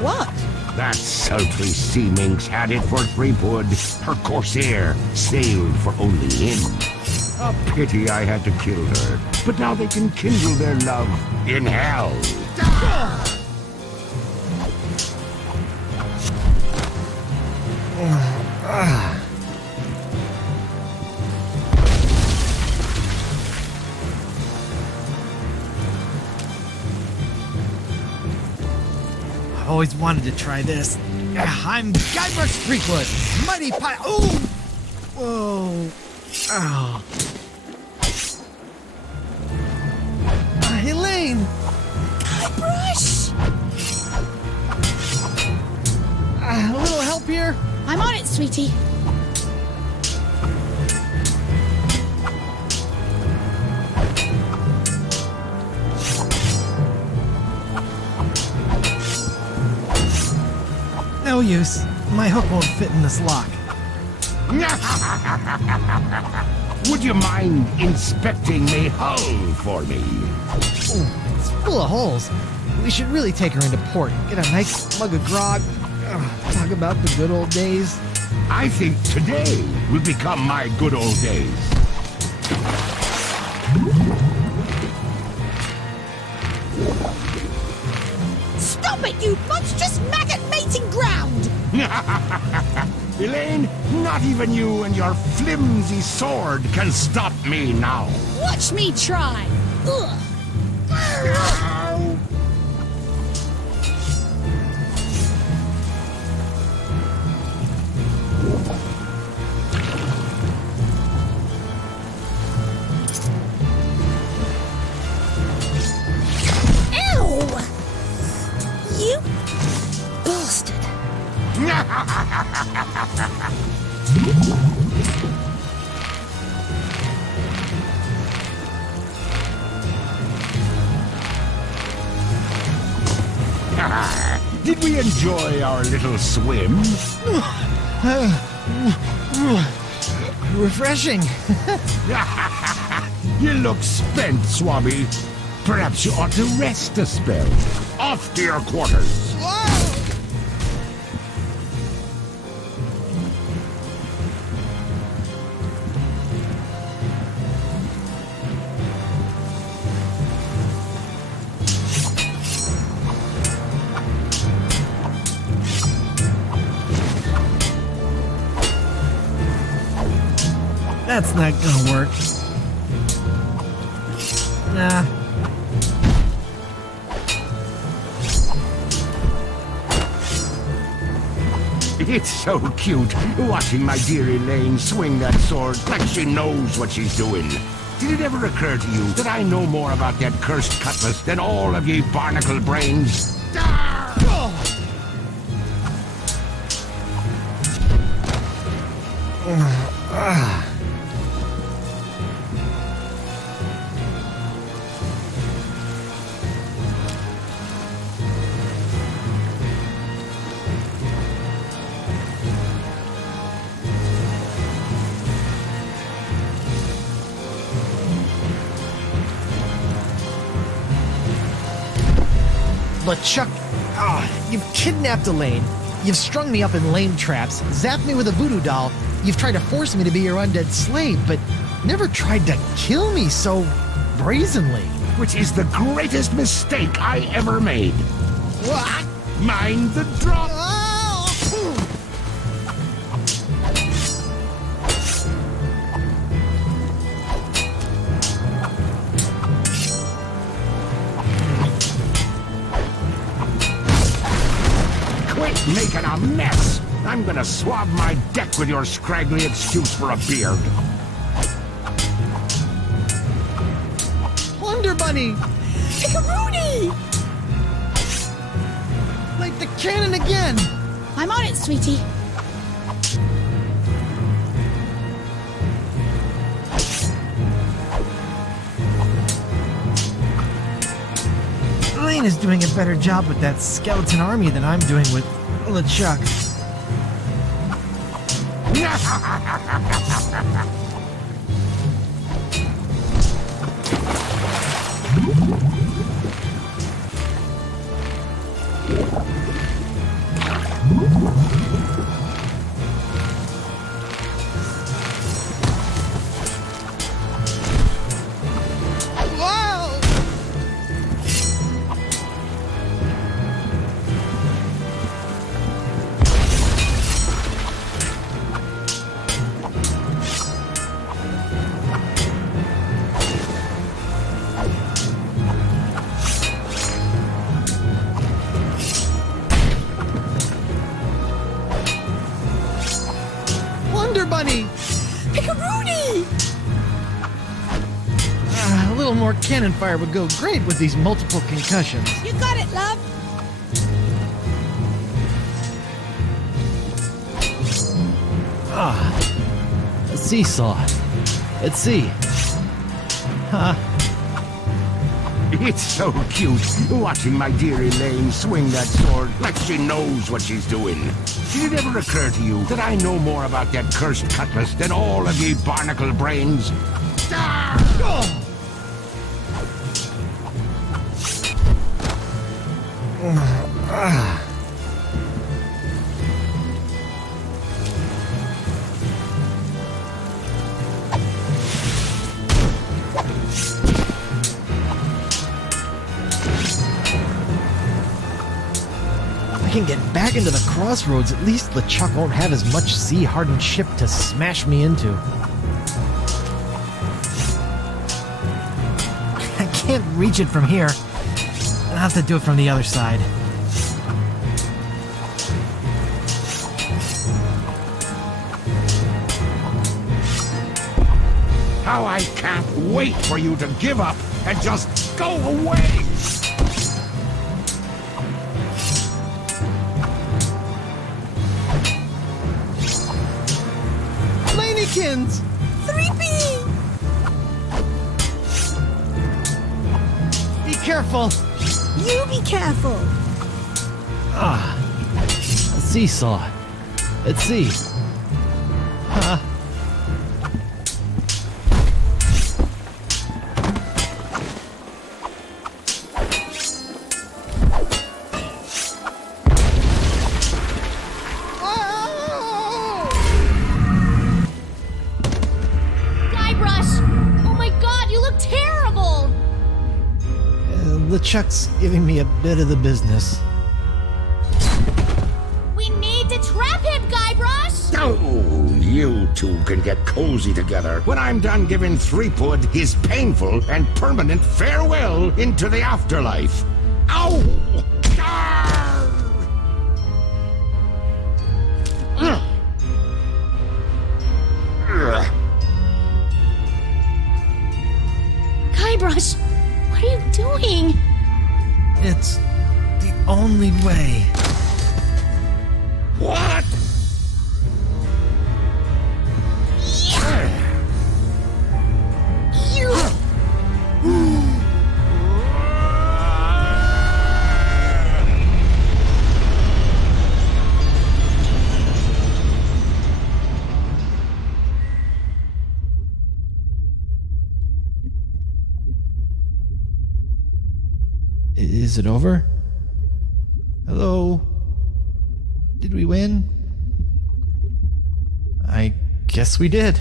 What? That sultry sea minx had it for Threepwood. Her corsair sailed for only him. A pity I had to kill her. But now they can kindle their love in hell. I've always wanted to try this. I'm Guybrush Threepwood, mighty pie. Ooh! Whoa! Oh! Elaine! Guybrush! A little help here? I'm on it, sweetie. No use. My hook won't fit in this lock. Would you mind inspecting me hull for me? It's full of holes. We should really take her into port. Get a nice mug of grog. Talk about the good old days. I think today will become my good old days. Stop it, you monstrous maggot mating ground! Elaine, not even you and your flimsy sword can stop me now. Watch me try! Ugh. You bastard. Did we enjoy our little swim? Refreshing. You look spent, Swabby. Perhaps you ought to rest a spell. Off to your quarters. That's not gonna work. Nah. It's so cute, watching my dear Elaine swing that sword like she knows what she's doing. Did it ever occur to you that I know more about that cursed cutlass than all of ye barnacle brains? But Chuck, you've kidnapped Elaine. You've strung me up in lame traps, zapped me with a voodoo doll. You've tried to force me to be your undead slave, but never tried to kill me so brazenly. Which is the greatest mistake I ever made. What? Mind the drop. Quit making a mess. I'm gonna swab my deck with your scraggly excuse for a beard. Wonder Bunny! Pickaroonie! Light the cannon again! I'm on it, sweetie. Elaine is doing a better job with that skeleton army than I'm doing with LeChuck. Wonder Bunny! Pickaroonie! A little more cannon fire would go great with these multiple concussions. You got it, love. A seesaw. Let's see. Huh. It's so cute, watching my dear Elaine swing that sword like she knows what she's doing. Did it ever occur to you that I know more about that cursed cutlass than all of ye barnacle brains? If I can get back into the crossroads, at least LeChuck won't have as much sea-hardened ship to smash me into. I can't reach it from here. I'll have to do it from the other side. How I can't wait for you to give up and just go away! Lanykins! 3P! Be careful! You be careful! Ah, a seesaw. Let's see. Huh. Guybrush! Oh my god, you look terrible! LeChuck's giving me a bit of the business. We need to trap him, Guybrush! Oh, you two can get cozy together when I'm done giving Threepwood his painful and permanent farewell into the afterlife. Ow! Arr! Ugh. Ugh. Guybrush, what are you doing? It's the only way. What? Is it over? Hello? Did we win? I guess we did.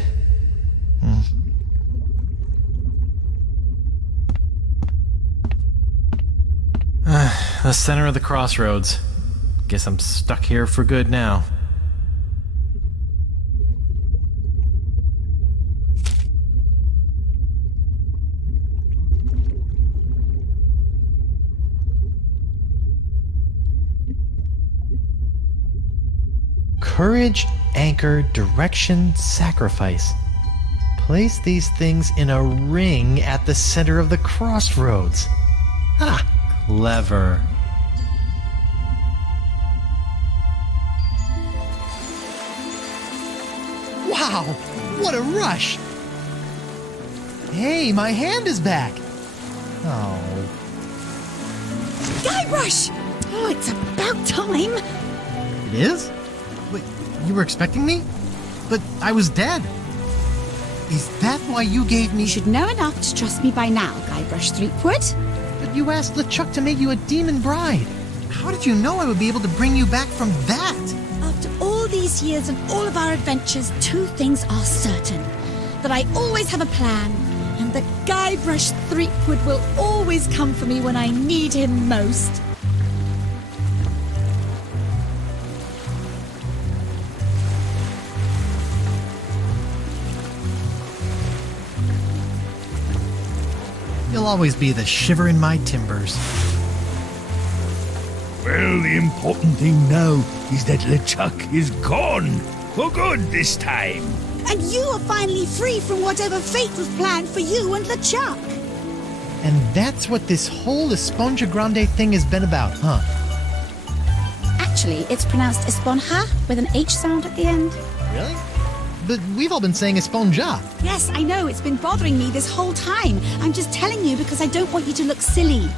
The center of the crossroads. Guess I'm stuck here for good now. Courage, anchor, direction, sacrifice. Place these things in a ring at the center of the crossroads. Ah, clever. Wow, what a rush! Hey, my hand is back! Oh. Guybrush! Oh, it's about time! It is? Wait, you were expecting me? But I was dead. Is that why you gave me... You should know enough to trust me by now, Guybrush Threepwood. But you asked LeChuck to make you a demon bride. How did you know I would be able to bring you back from that? After all these years and all of our adventures, two things are certain. That I always have a plan, and that Guybrush Threepwood will always come for me when I need him most. You'll always be the shiver in my timbers. Well, the important thing now is that LeChuck is gone. For good this time. And you are finally free from whatever fate was planned for you and LeChuck. And that's what this whole Esponja Grande thing has been about, huh? Actually, it's pronounced Esponja with an H sound at the end. Really? But we've all been saying Esponja. Yes, I know. It's been bothering me this whole time. I'm just telling you because I don't want you to look silly.